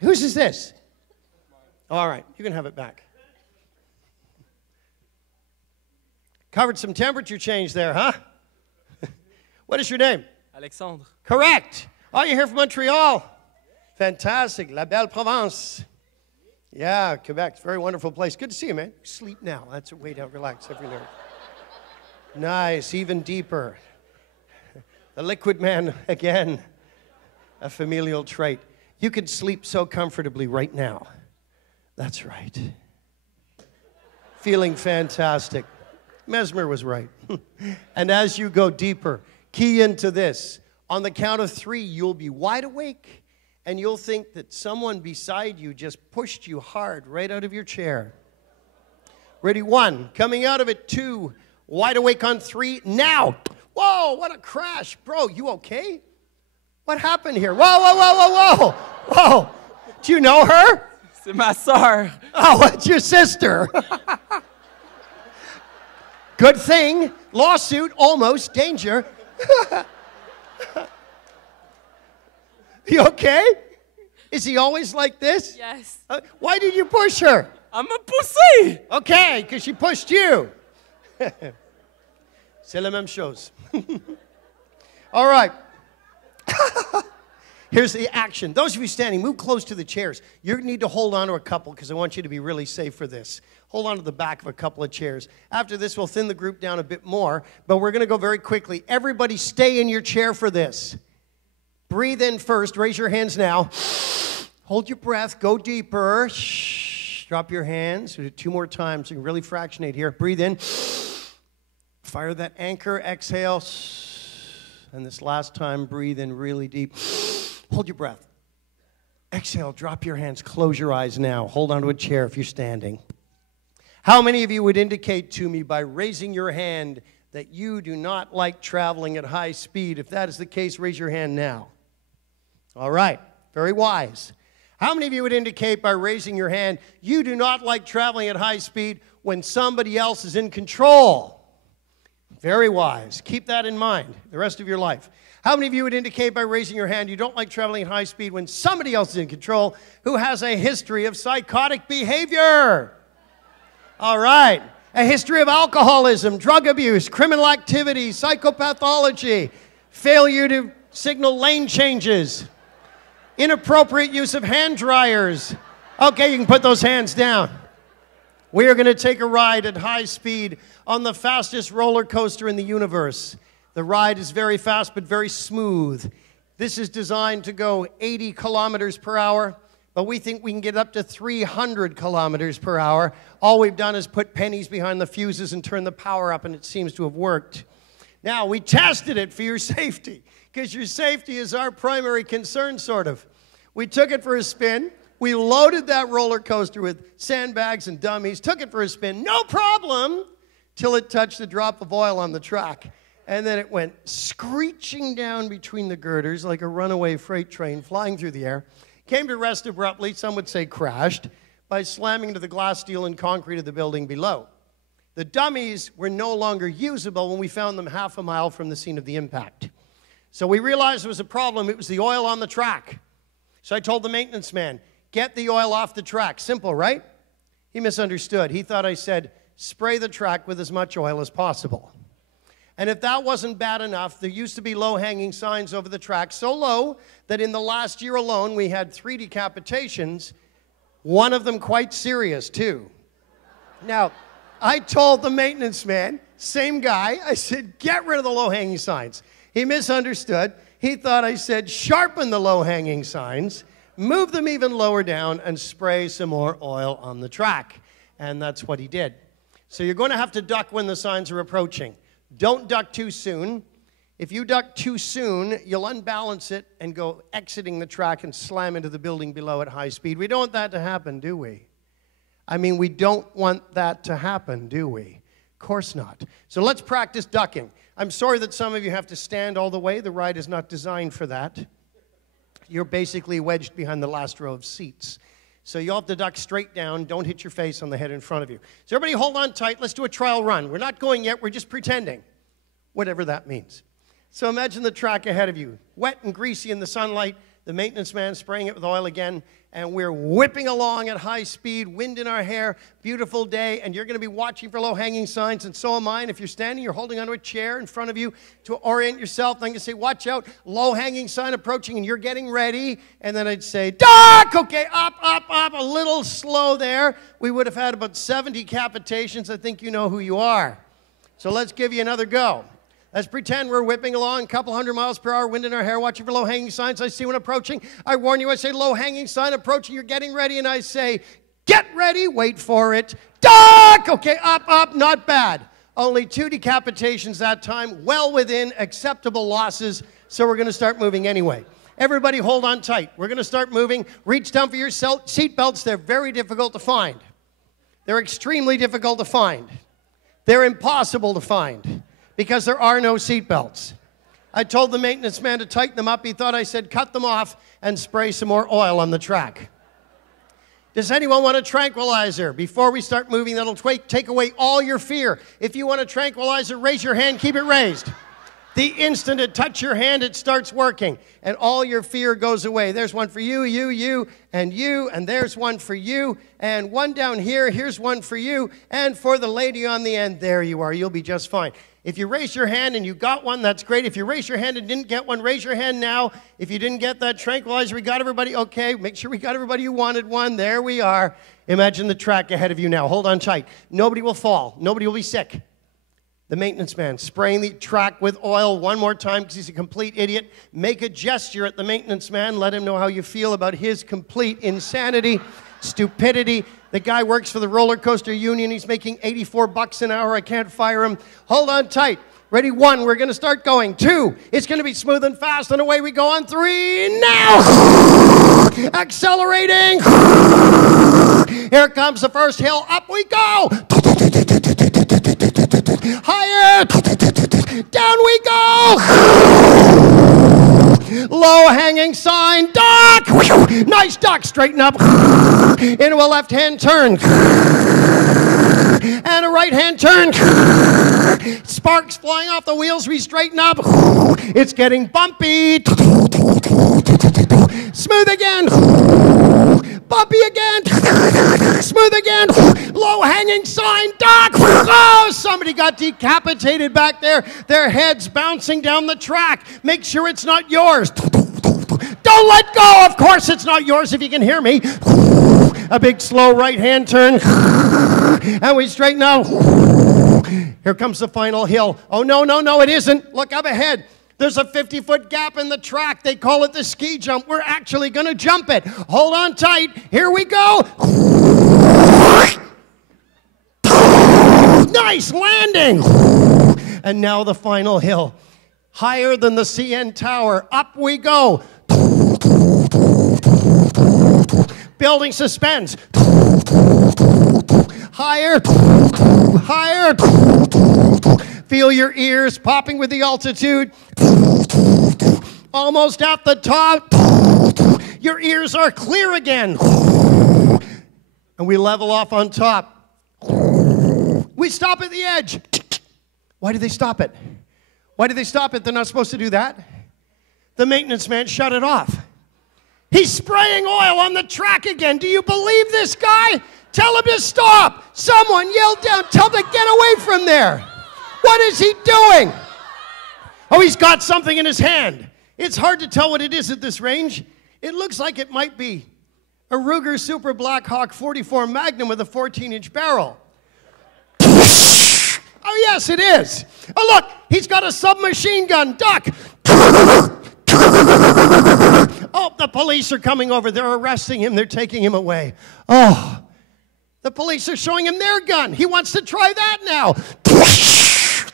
Whose is this? All right, you can have it back. Covered some temperature change there, huh? What is your name? Alexandre. Correct. Oh, you're here from Montreal. Fantastic. La Belle Provence. Yeah, Quebec. It's a very wonderful place. Good to see you, man. Sleep now. That's a way to relax every nerve. Nice. Even deeper. The liquid man again. A familial trait. You can sleep so comfortably right now. That's right. Feeling fantastic. Mesmer was right. And as you go deeper, key into this. On the count of 3, you'll be wide awake, and you'll think that someone beside you just pushed you hard right out of your chair. Ready? 1. Coming out of it. 2. Wide awake on 3. Now. Whoa, what a crash. Bro, you okay? What happened here? Whoa, whoa, whoa, whoa, whoa. Whoa. Do you know her? C'est ma sœur. Oh, it's your sister. Good thing. Lawsuit, almost. Danger. You okay? Is he always like this? Yes. Why did you push her? I'm a pussy. Okay, because she pushed you. C'est la même chose. All right. Here's the action. Those of you standing, move close to the chairs. You need to hold on to a couple because I want you to be really safe for this. Hold on to the back of a couple of chairs. After this, we'll thin the group down a bit more, but we're going to go very quickly. Everybody stay in your chair for this. Breathe in first. Raise your hands now. Hold your breath. Go deeper. Shh. Drop your hands. We'll do 2 more times. You can really fractionate here. Breathe in. Fire that anchor. Exhale. And this last time, breathe in really deep. Hold your breath. Exhale. Drop your hands. Close your eyes now. Hold on to a chair if you're standing. How many of you would indicate to me by raising your hand that you do not like traveling at high speed? If that is the case, raise your hand now. All right. Very wise. How many of you would indicate by raising your hand you do not like traveling at high speed when somebody else is in control? Very wise. Keep that in mind the rest of your life. How many of you would indicate by raising your hand you don't like traveling at high speed when somebody else is in control who has a history of psychotic behavior? All right. A history of alcoholism, drug abuse, criminal activity, psychopathology, failure to signal lane changes, inappropriate use of hand dryers. Okay, you can put those hands down. We are going to take a ride at high speed on the fastest roller coaster in the universe. The ride is very fast but very smooth. This is designed to go 80 kilometers per hour, but we think we can get up to 300 kilometers per hour. All we've done is put pennies behind the fuses and turn the power up, and it seems to have worked. Now, we tested it for your safety, because your safety is our primary concern, sort of. We took it for a spin. We loaded that roller coaster with sandbags and dummies, took it for a spin, no problem, till it touched a drop of oil on the track. And then it went screeching down between the girders like a runaway freight train flying through the air. Came to rest abruptly, some would say crashed, by slamming into the glass, steel, and concrete of the building below. The dummies were no longer usable when we found them half a mile from the scene of the impact. So we realized there was a problem. It was the oil on the track. So I told the maintenance man, get the oil off the track. Simple, right? He misunderstood. He thought I said, spray the track with as much oil as possible. And if that wasn't bad enough, there used to be low-hanging signs over the track, so low that in the last year alone, we had 3 decapitations, one of them quite serious, too. Now, I told the maintenance man, same guy, I said, get rid of the low-hanging signs. He misunderstood. He thought I said, sharpen the low-hanging signs, move them even lower down, and spray some more oil on the track. And that's what he did. So you're going to have to duck when the signs are approaching. Don't duck too soon. If you duck too soon, you'll unbalance it and go exiting the track and slam into the building below at high speed. We don't want that to happen, do we? I mean, we don't want that to happen, do we? Of course not. So let's practice ducking. I'm sorry that some of you have to stand all the way. The ride is not designed for that. You're basically wedged behind the last row of seats. So you'll have to duck straight down. Don't hit your face on the head in front of you. So everybody hold on tight. Let's do a trial run. We're not going yet. We're just pretending, whatever that means. So imagine the track ahead of you, wet and greasy in the sunlight, the maintenance man spraying it with oil again, and we're whipping along at high speed, wind in our hair, beautiful day, and you're going to be watching for low-hanging signs, and so am I. And if you're standing, you're holding onto a chair in front of you to orient yourself. I'm going to say, watch out, low-hanging sign approaching, and you're getting ready. And then I'd say, duck! Okay, up, up, up, a little slow there. We would have had about 70 decapitations. I think you know who you are. So let's give you another go. Let's pretend we're whipping along a couple hundred miles per hour, wind in our hair, watching for low-hanging signs. I see one approaching. I warn you, I say low-hanging sign approaching. You're getting ready, and I say, get ready, wait for it. Duck! Okay, up, up, not bad. Only 2 decapitations that time, well within acceptable losses, so we're going to start moving anyway. Everybody hold on tight. We're going to start moving. Reach down for your seat belts. They're very difficult to find. They're extremely difficult to find. They're impossible to find, because there are no seat belts. I told the maintenance man to tighten them up. He thought I said cut them off and spray some more oil on the track. Does anyone want a tranquilizer? Before we start moving, that'll take away all your fear. If you want a tranquilizer, raise your hand, keep it raised. The instant it touches your hand, it starts working, and all your fear goes away. There's one for you, you, and there's one for you, and one down here, here's one for you, and for the lady on the end, there you are. You'll be just fine. If you raise your hand and you got one, that's great. If you raise your hand and didn't get one, raise your hand now. If you didn't get that tranquilizer, we got everybody. Okay, make sure we got everybody who wanted one. There we are. Imagine the track ahead of you now. Hold on tight. Nobody will fall. Nobody will be sick. The maintenance man spraying the track with oil one more time because he's a complete idiot. Make a gesture at the maintenance man. Let him know how you feel about his complete insanity, stupidity. The guy works for the roller coaster union. He's making $84 an hour. I can't fire him. Hold on tight. Ready? 1, we're going to start going. 2, it's going to be smooth and fast, and away we go on 3, now! Accelerating! Here comes the first hill. Up we go! Higher! Down we go! Low-hanging sign, duck! Nice duck, straighten up. Into a left-hand turn. And a right-hand turn. Sparks flying off the wheels, we straighten up. It's getting bumpy. Smooth again. Bumpy again. Smooth again. Low-hanging sign, duck. Oh, somebody got decapitated back there. Their heads bouncing down the track. Make sure it's not yours. Don't let go. Of course it's not yours if you can hear me. A big slow right-hand turn. And we straighten out. Here comes the final hill. Oh, no, no, no, it isn't. Look up ahead. There's a 50-foot gap in the track. They call it the ski jump. We're actually going to jump it. Hold on tight. Here we go. Nice landing. And now the final hill. Higher than the CN Tower. Up we go. Building suspends. Higher, higher. Feel your ears popping with the altitude. Almost at the top. Your ears are clear again. And we level off on top. We stop at the edge. Why did they stop it? Why did they stop it? They're not supposed to do that. The maintenance man shut it off. He's spraying oil on the track again. Do you believe this guy? Tell him to stop. Someone yelled down, tell him to get away from there. What is he doing? Oh, he's got something in his hand. It's hard to tell what it is at this range. It looks like it might be a Ruger Super Blackhawk 44 Magnum with a 14-inch barrel. Oh, yes, it is. Oh, look, he's got a submachine gun. Duck. Oh, the police are coming over. They're arresting him. They're taking him away. Oh, the police are showing him their gun. He wants to try that now.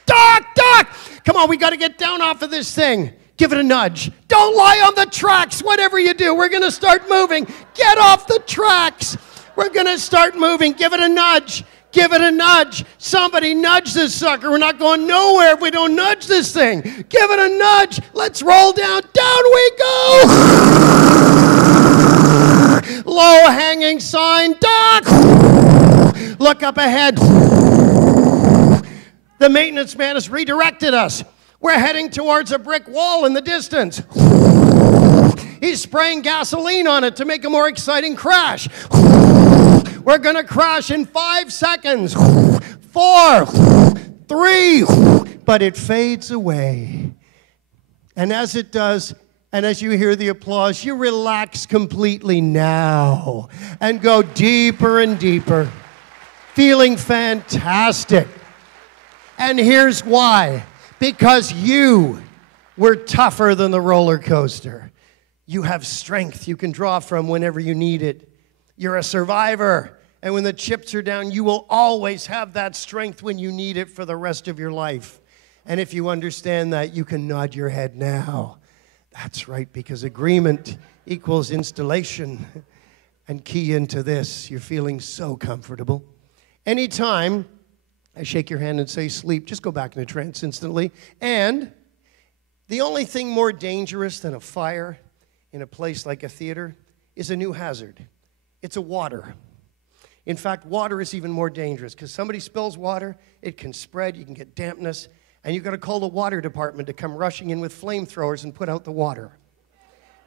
Duck, duck. Come on, we got to get down off of this thing. Give it a nudge. Don't lie on the tracks. Whatever you do, we're going to start moving. Get off the tracks. We're going to start moving. Give it a nudge. Give it a nudge. Somebody nudge this sucker. We're not going nowhere if we don't nudge this thing. Give it a nudge. Let's roll down. Down we go. Low-hanging sign. Duck. Look up ahead. The maintenance man has redirected us. We're heading towards a brick wall in the distance. He's spraying gasoline on it to make a more exciting crash. We're going to crash in 5 seconds. 4, 3, but it fades away. And as it does, and as you hear the applause, you relax completely now and go deeper and deeper, feeling fantastic. And here's why. Because you were tougher than the roller coaster. You have strength you can draw from whenever you need it. You're a survivor. And when the chips are down, you will always have that strength when you need it for the rest of your life. And if you understand that, you can nod your head now. That's right, because agreement equals installation. And key into this, you're feeling so comfortable. Anytime I shake your hand and say sleep, just go back into trance instantly. And the only thing more dangerous than a fire in a place like a theater is a new hazard. It's a water. In fact, water is even more dangerous because somebody spills water, it can spread, you can get dampness, and you've got to call the water department to come rushing in with flamethrowers and put out the water.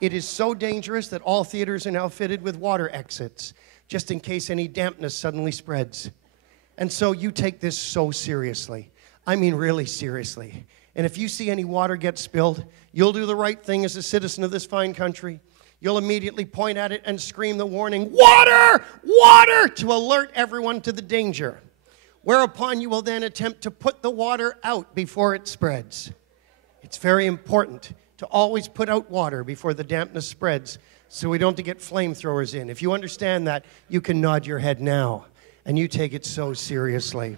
It is so dangerous that all theaters are now fitted with water exits, just in case any dampness suddenly spreads. And so you take this so seriously. I mean really seriously. And if you see any water get spilled, you'll do the right thing as a citizen of this fine country. You'll immediately point at it and scream the warning, water, water, to alert everyone to the danger. Whereupon you will then attempt to put the water out before it spreads. It's very important to always put out water before the dampness spreads so we don't have to get flamethrowers in. If you understand that, you can nod your head now. And you take it so seriously.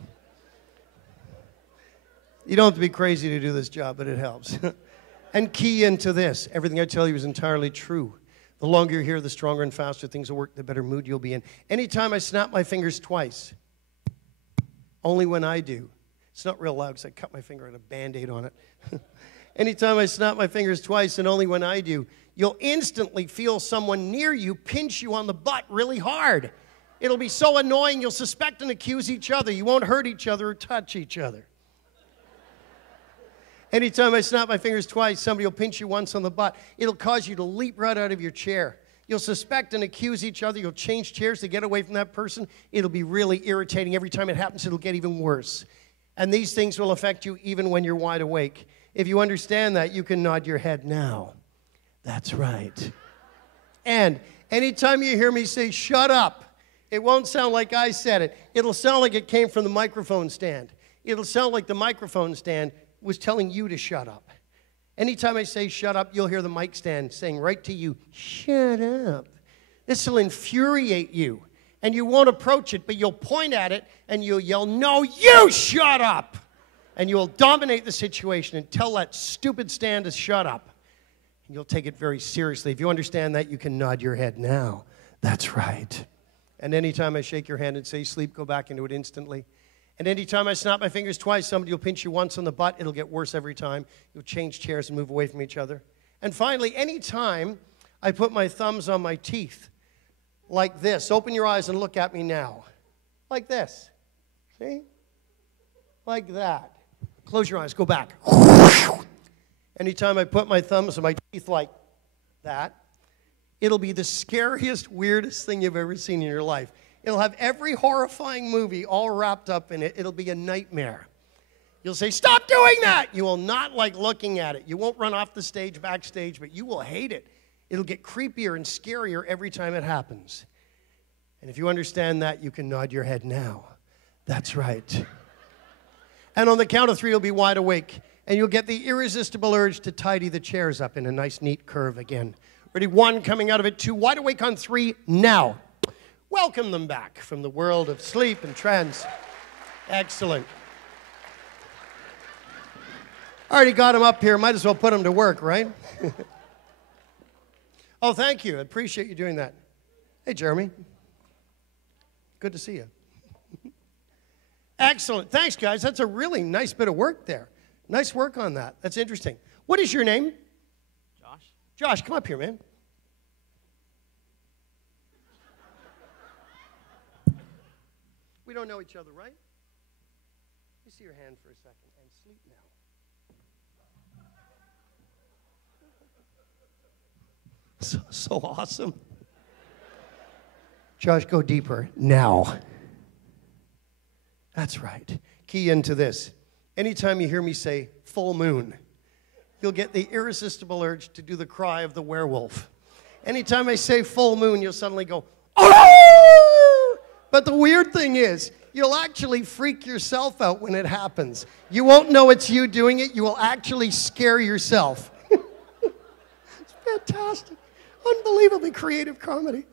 You don't have to be crazy to do this job, but it helps. And key into this. Everything I tell you is entirely true. The longer you're here, the stronger and faster things will work, the better mood you'll be in. Anytime I snap my fingers twice, only when I do. It's not real loud because I cut my finger and a Band-Aid on it. Anytime I snap my fingers twice and only when I do, you'll instantly feel someone near you pinch you on the butt really hard. It'll be so annoying, you'll suspect and accuse each other. You won't hurt each other or touch each other. Anytime I snap my fingers twice, somebody will pinch you once on the butt. It'll cause you to leap right out of your chair. You'll suspect and accuse each other. You'll change chairs to get away from that person. It'll be really irritating. Every time it happens, it'll get even worse. And these things will affect you even when you're wide awake. If you understand that, you can nod your head now. That's right. And anytime you hear me say, shut up, it won't sound like I said it. It'll sound like it came from the microphone stand. It'll sound like the microphone stand was telling you to shut up. Anytime I say shut up, you'll hear the mic stand saying right to you, shut up. This will infuriate you. And you won't approach it, but you'll point at it and you'll yell, no, you shut up. And you'll dominate the situation and tell that stupid stand to shut up. And you'll take it very seriously. If you understand that, you can nod your head now. That's right. And anytime I shake your hand and say sleep, go back into it instantly. And anytime I snap my fingers twice, somebody will pinch you once on the butt. It'll get worse every time. You'll change chairs and move away from each other. And finally, anytime I put my thumbs on my teeth, like this. Open your eyes and look at me now. Like this. See? Like that. Close your eyes. Go back. Anytime I put my thumbs on my teeth like that, it'll be the scariest, weirdest thing you've ever seen in your life. It'll have every horrifying movie all wrapped up in it. It'll be a nightmare. You'll say, stop doing that! You will not like looking at it. You won't run off the stage, backstage, but you will hate it. It'll get creepier and scarier every time it happens. And if you understand that, you can nod your head now. That's right. And on the count of 3, you'll be wide awake, and you'll get the irresistible urge to tidy the chairs up in a nice, neat curve again. Ready? 1, coming out of it. 2, wide awake on 3, now. Welcome them back from the world of sleep and trance. Excellent. Already got them up here. Might as well put them to work, right? Oh, thank you. I appreciate you doing that. Hey, Jeremy. Good to see you. Excellent. Thanks, guys. That's a really nice bit of work there. Nice work on that. That's interesting. What is your name? Josh. Josh, come up here, man. We don't know each other, right? Let me see your hand for a second and sleep now. So awesome. Josh, go deeper now. That's right. Key into this. Anytime you hear me say full moon, you'll get the irresistible urge to do the cry of the werewolf. Anytime I say full moon, you'll suddenly go, oh! But the weird thing is, you'll actually freak yourself out when it happens. You won't know it's you doing it. You will actually scare yourself. It's fantastic. Unbelievably creative comedy.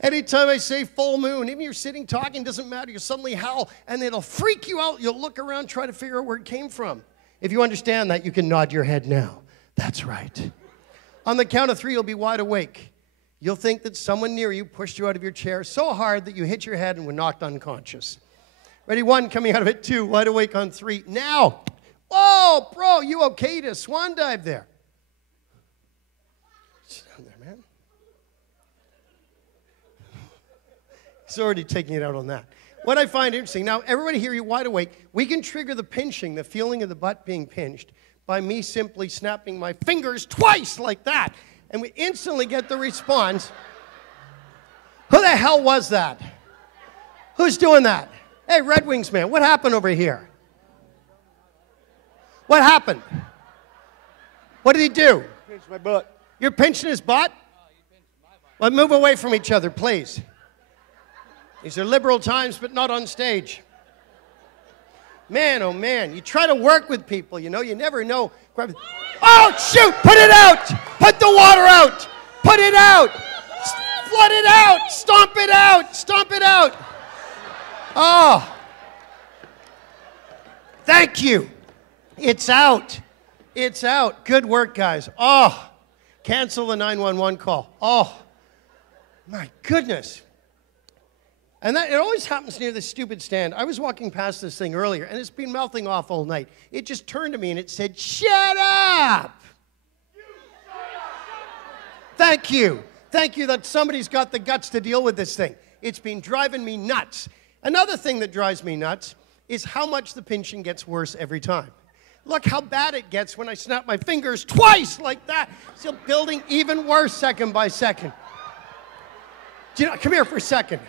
Anytime I say full moon, even you're sitting talking, doesn't matter, you suddenly howl, and it'll freak you out. You'll look around, try to figure out where it came from. If you understand that, you can nod your head now. That's right. On the count of 3, you'll be wide awake. You'll think that someone near you pushed you out of your chair so hard that you hit your head and were knocked unconscious. Ready? 1, coming out of it. 2, wide awake on 3. Now! Whoa, bro, you okay to swan dive there? Sit down there, man. He's already taking it out on that. What I find interesting, now everybody here, you're wide awake. We can trigger the pinching, the feeling of the butt being pinched, by me simply snapping my fingers twice like that. And we instantly get the response. Who the hell was that? Who's doing that? Hey, Red Wings man, what happened over here? What happened? What did he do? Pinch my butt. You're pinching his butt? Well, move away from each other, please. These are liberal times, but not on stage. Man, oh man, you try to work with people, you know, you never know. Oh, shoot, put it out. Put the water out. Put it out. Flood it out. Stomp it out. Stomp it out. Oh. Thank you. It's out. It's out. Good work, guys. Oh. Cancel the 911 call. Oh. My goodness. And that, it always happens near this stupid stand. I was walking past this thing earlier, and it's been mouthing off all night. It just turned to me, and it said, shut up! Thank you. Thank you that somebody's got the guts to deal with this thing. It's been driving me nuts. Another thing that drives me nuts is how much the pinching gets worse every time. Look how bad it gets when I snap my fingers twice like that. It's building even worse second by second. Do you know, come here for a second.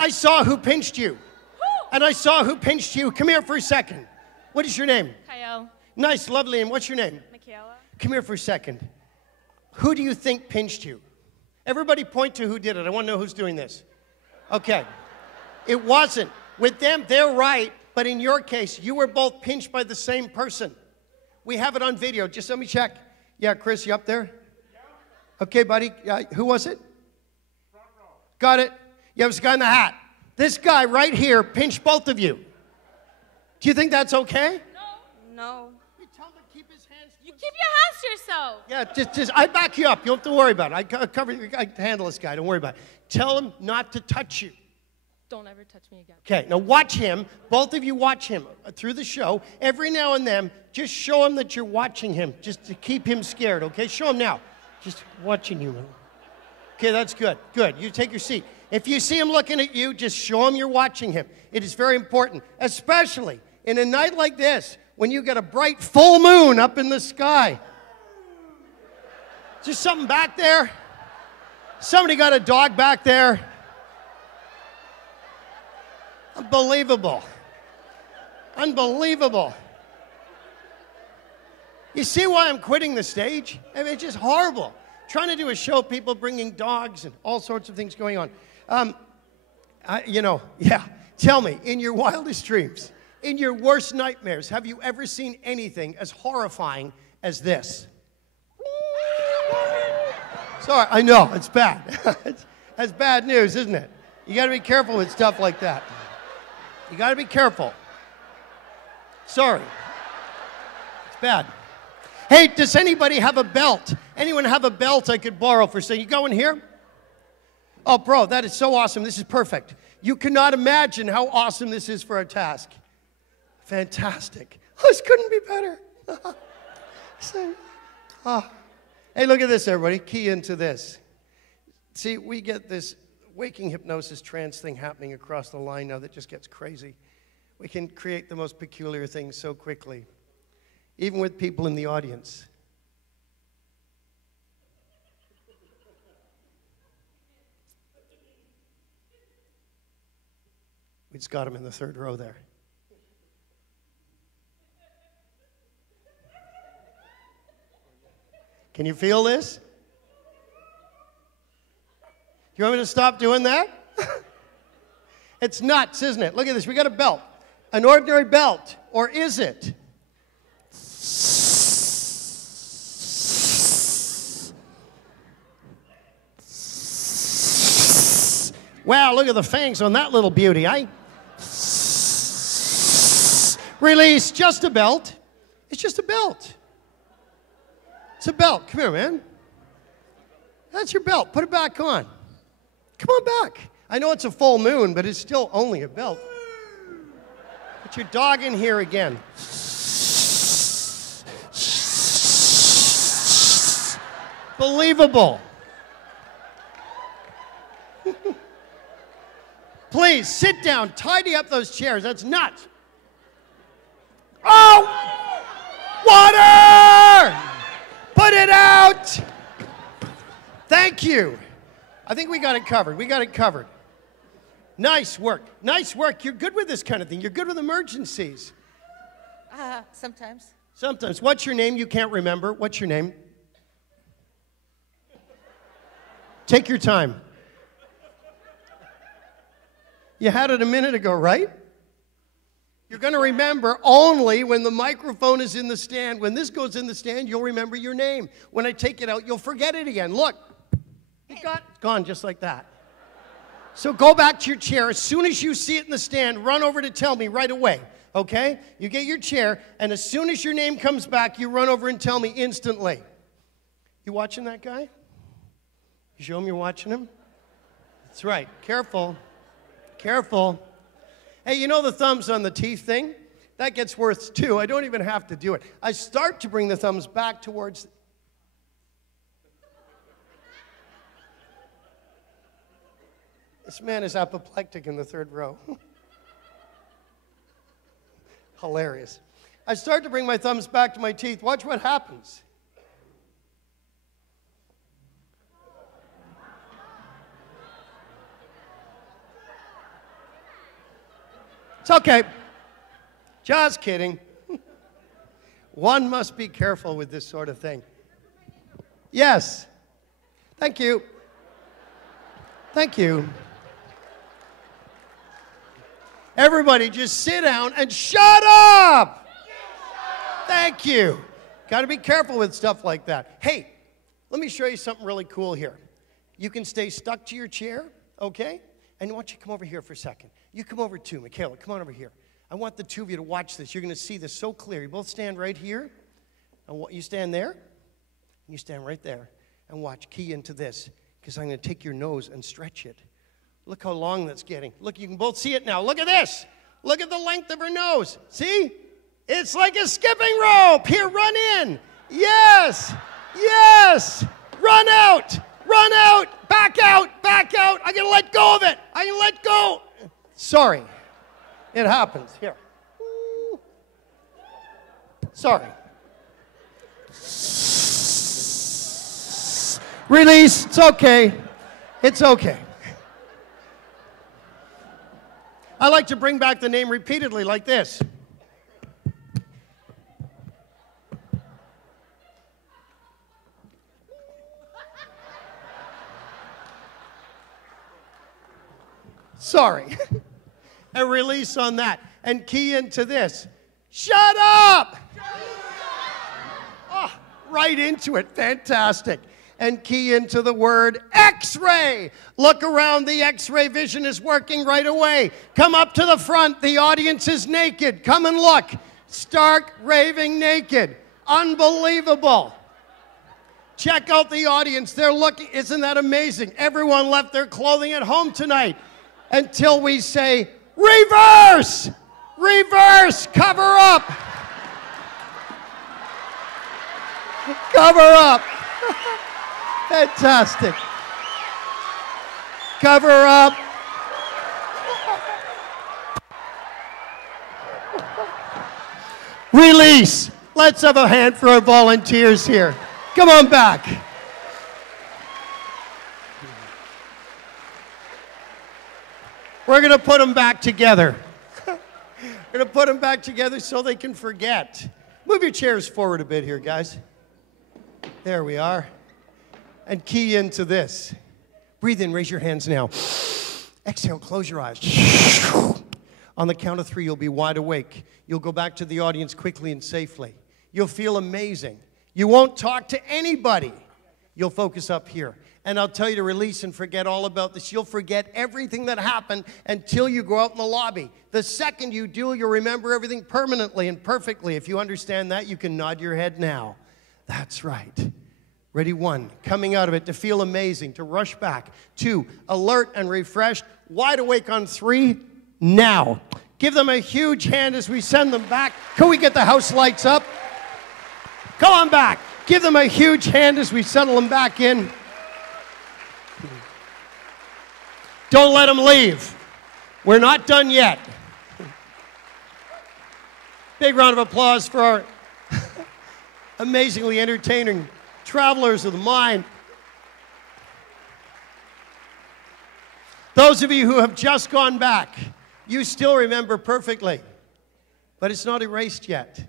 I saw who pinched you. And I saw who pinched you. Come here for a second. What is your name? Kyle. Nice, lovely. And what's your name? Michaela. Come here for a second. Who do you think pinched you? Everybody point to who did it. I want to know who's doing this. Okay. It wasn't. With them, they're right. But in your case, you were both pinched by the same person. We have it on video. Just let me check. Yeah, Chris, you up there? Okay, buddy. Who was it? Got it. Yeah, it was the guy in the hat. This guy right here pinched both of you. Do you think that's okay? No. You tell him to keep his hands. You keep your hands to go. Yeah, just I back you up. You don't have to worry about it. I handle this guy. Don't worry about it. Tell him not to touch you. Don't ever touch me again. Okay, now watch him. Both of you watch him through the show. Every now and then, just show him that you're watching him, just to keep him scared, okay? Show him now. Just watching you. Okay, that's good. Good. You take your seat. If you see him looking at you, just show him you're watching him. It is very important, especially in a night like this when you get a bright full moon up in the sky. Just something back there? Somebody got a dog back there? Unbelievable. Unbelievable. You see why I'm quitting the stage? I mean, it's just horrible. Trying to do a show, people bringing dogs and all sorts of things going on. Tell me, in your wildest dreams, in your worst nightmares, have you ever seen anything as horrifying as this? Sorry, I know, it's bad. That's bad news, isn't it? You got to be careful with stuff like that. You got to be careful. Sorry. It's bad. Hey, does anybody have a belt? Anyone have a belt I could borrow for saying, you going here? Oh, bro, that is so awesome. This is perfect. You cannot imagine how awesome this is for a task. Fantastic. Oh, this couldn't be better. Hey, look at this, everybody. Key into this. See, we get this waking hypnosis trance thing happening across the line now that just gets crazy. We can create the most peculiar things so quickly, even with people in the audience. We just got him in the third row there. Can you feel this? You want me to stop doing that? It's nuts, isn't it? Look at this. We got a belt. An ordinary belt. Or is it? Wow, look at the fangs on that little beauty, eh? Release. Just a belt. It's just a belt. It's a belt. Come here, man. That's your belt. Put it back on. Come on back. I know it's a full moon, but it's still only a belt. Put your dog in here again. Believable. Please, sit down. Tidy up those chairs. That's nuts. Oh! Water! Put it out! Thank you. I think we got it covered. We got it covered. Nice work. Nice work. You're good with this kind of thing. You're good with emergencies. Sometimes. Sometimes. What's your name? You can't remember. What's your name? Take your time. You had it a minute ago, right? You're going to remember only when the microphone is in the stand. When this goes in the stand, you'll remember your name. When I take it out, you'll forget it again. Look. It's gone just like that. So go back to your chair. As soon as you see it in the stand, run over to tell me right away, okay? You get your chair, and as soon as your name comes back, you run over and tell me instantly. You watching that guy? You show him you're watching him? That's right. Careful. Careful. Hey, you know the thumbs on the teeth thing? That gets worse, too. I don't even have to do it. I start to bring the thumbs back towards... This man is apoplectic in the third row. Hilarious. I start to bring my thumbs back to my teeth. Watch what happens. It's okay. Just kidding. One must be careful with this sort of thing. Yes. Thank you. Thank you. Everybody just sit down and shut up! Thank you. Got to be careful with stuff like that. Hey, let me show you something really cool here. You can stay stuck to your chair, okay? And I want you to come over here for a second. You come over too, Michaela, come on over here. I want the two of you to watch this. You're going to see this so clear. You both stand right here. You stand there. You stand right there and watch. Key into this, because I'm going to take your nose and stretch it. Look how long that's getting. Look, you can both see it now. Look at this. Look at the length of her nose. See? It's like a skipping rope. Here, run in. Yes. Yes. Run out. Run out. Back out. Back out. I'm going to let go of it. I'm going to let go. Sorry. It happens. Here. Sorry. Release. It's okay. It's okay. I like to bring back the name repeatedly like this. Sorry. And release on that. And key into this. Shut up! Oh, right into it. Fantastic. And key into the word X-ray. Look around. The X-ray vision is working right away. Come up to the front. The audience is naked. Come and look. Stark, raving naked. Unbelievable. Check out the audience. They're looking. Isn't that amazing? Everyone left their clothing at home tonight until we say, reverse! Reverse! Cover up! Cover up! Fantastic. Cover up. Release. Let's have a hand for our volunteers here. Come on back. We're going to put them back together. We're going to put them back together so they can forget. Move your chairs forward a bit here, guys. There we are. And key into this. Breathe in, raise your hands now. Exhale, close your eyes. On the count of 3, you'll be wide awake. You'll go back to the audience quickly and safely. You'll feel amazing. You won't talk to anybody. You'll focus up here. And I'll tell you to release and forget all about this. You'll forget everything that happened until you go out in the lobby. The second you do, you'll remember everything permanently and perfectly. If you understand that, you can nod your head now. That's right. Ready? 1, coming out of it to feel amazing, to rush back. 2, alert and refreshed, wide awake on 3, now. Give them a huge hand as we send them back. Can we get the house lights up? Come on back. Give them a huge hand as we settle them back in. Don't let them leave. We're not done yet. Big round of applause for our amazingly entertaining travelers of the mind. Those of you who have just gone back, you still remember perfectly, but it's not erased yet.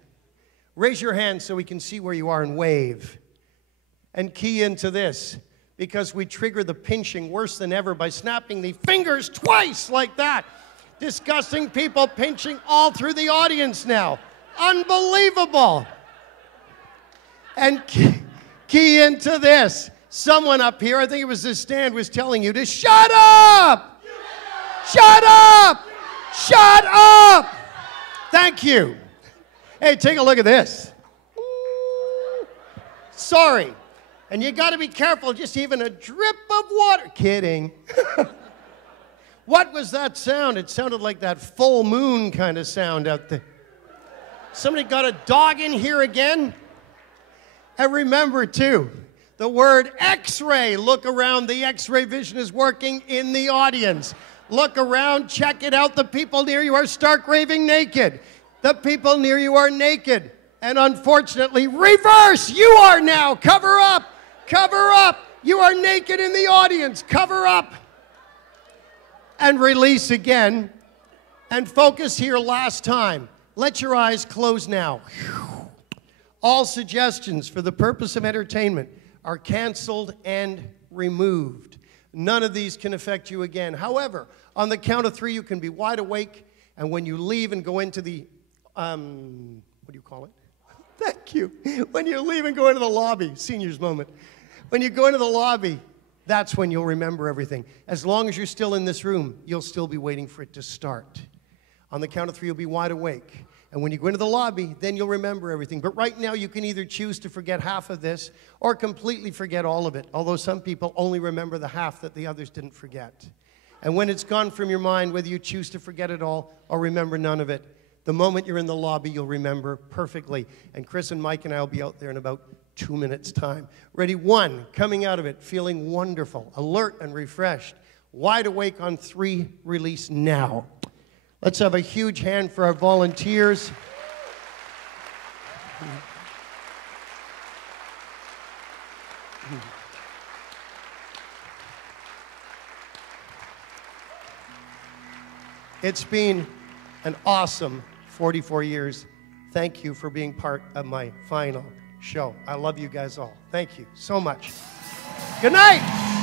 Raise your hand so we can see where you are and wave. And key into this, because we trigger the pinching worse than ever by snapping the fingers twice like that. Disgusting people pinching all through the audience now. Unbelievable. And key into this. Someone up here, I think it was this stand, was telling you to shut up! Shut up! Shut up! Thank you. Hey, take a look at this. Ooh. Sorry. And you got to be careful, just even a drip of water. Kidding. What was that sound? It sounded like that full moon kind of sound out there. Somebody got a dog in here again? And remember, too, the word X-ray. Look around. The X-ray vision is working in the audience. Look around. Check it out. The people near you are stark raving naked. The people near you are naked. And unfortunately, reverse. You are now. Cover up. Cover up. You are naked in the audience. Cover up. And release again. And focus here last time. Let your eyes close now. All suggestions for the purpose of entertainment are canceled and removed. None of these can affect you again. However, on the count of 3, you can be wide awake. And when you leave and go into the, what do you call it? Thank you. When you leave and go into the lobby, seniors moment. When you go into the lobby, that's when you'll remember everything. As long as you're still in this room, you'll still be waiting for it to start. On the count of 3, you'll be wide awake. And when you go into the lobby, then you'll remember everything. But right now, you can either choose to forget half of this or completely forget all of it, although some people only remember the half that the others didn't forget. And when it's gone from your mind, whether you choose to forget it all or remember none of it, the moment you're in the lobby, you'll remember perfectly. And Chris and Mike and I will be out there in about 2 minutes' time. Ready? 1, coming out of it, feeling wonderful, alert and refreshed, wide awake on 3, release now. Let's have a huge hand for our volunteers. It's been an awesome 44 years. Thank you for being part of my final show. I love you guys all. Thank you so much. Good night.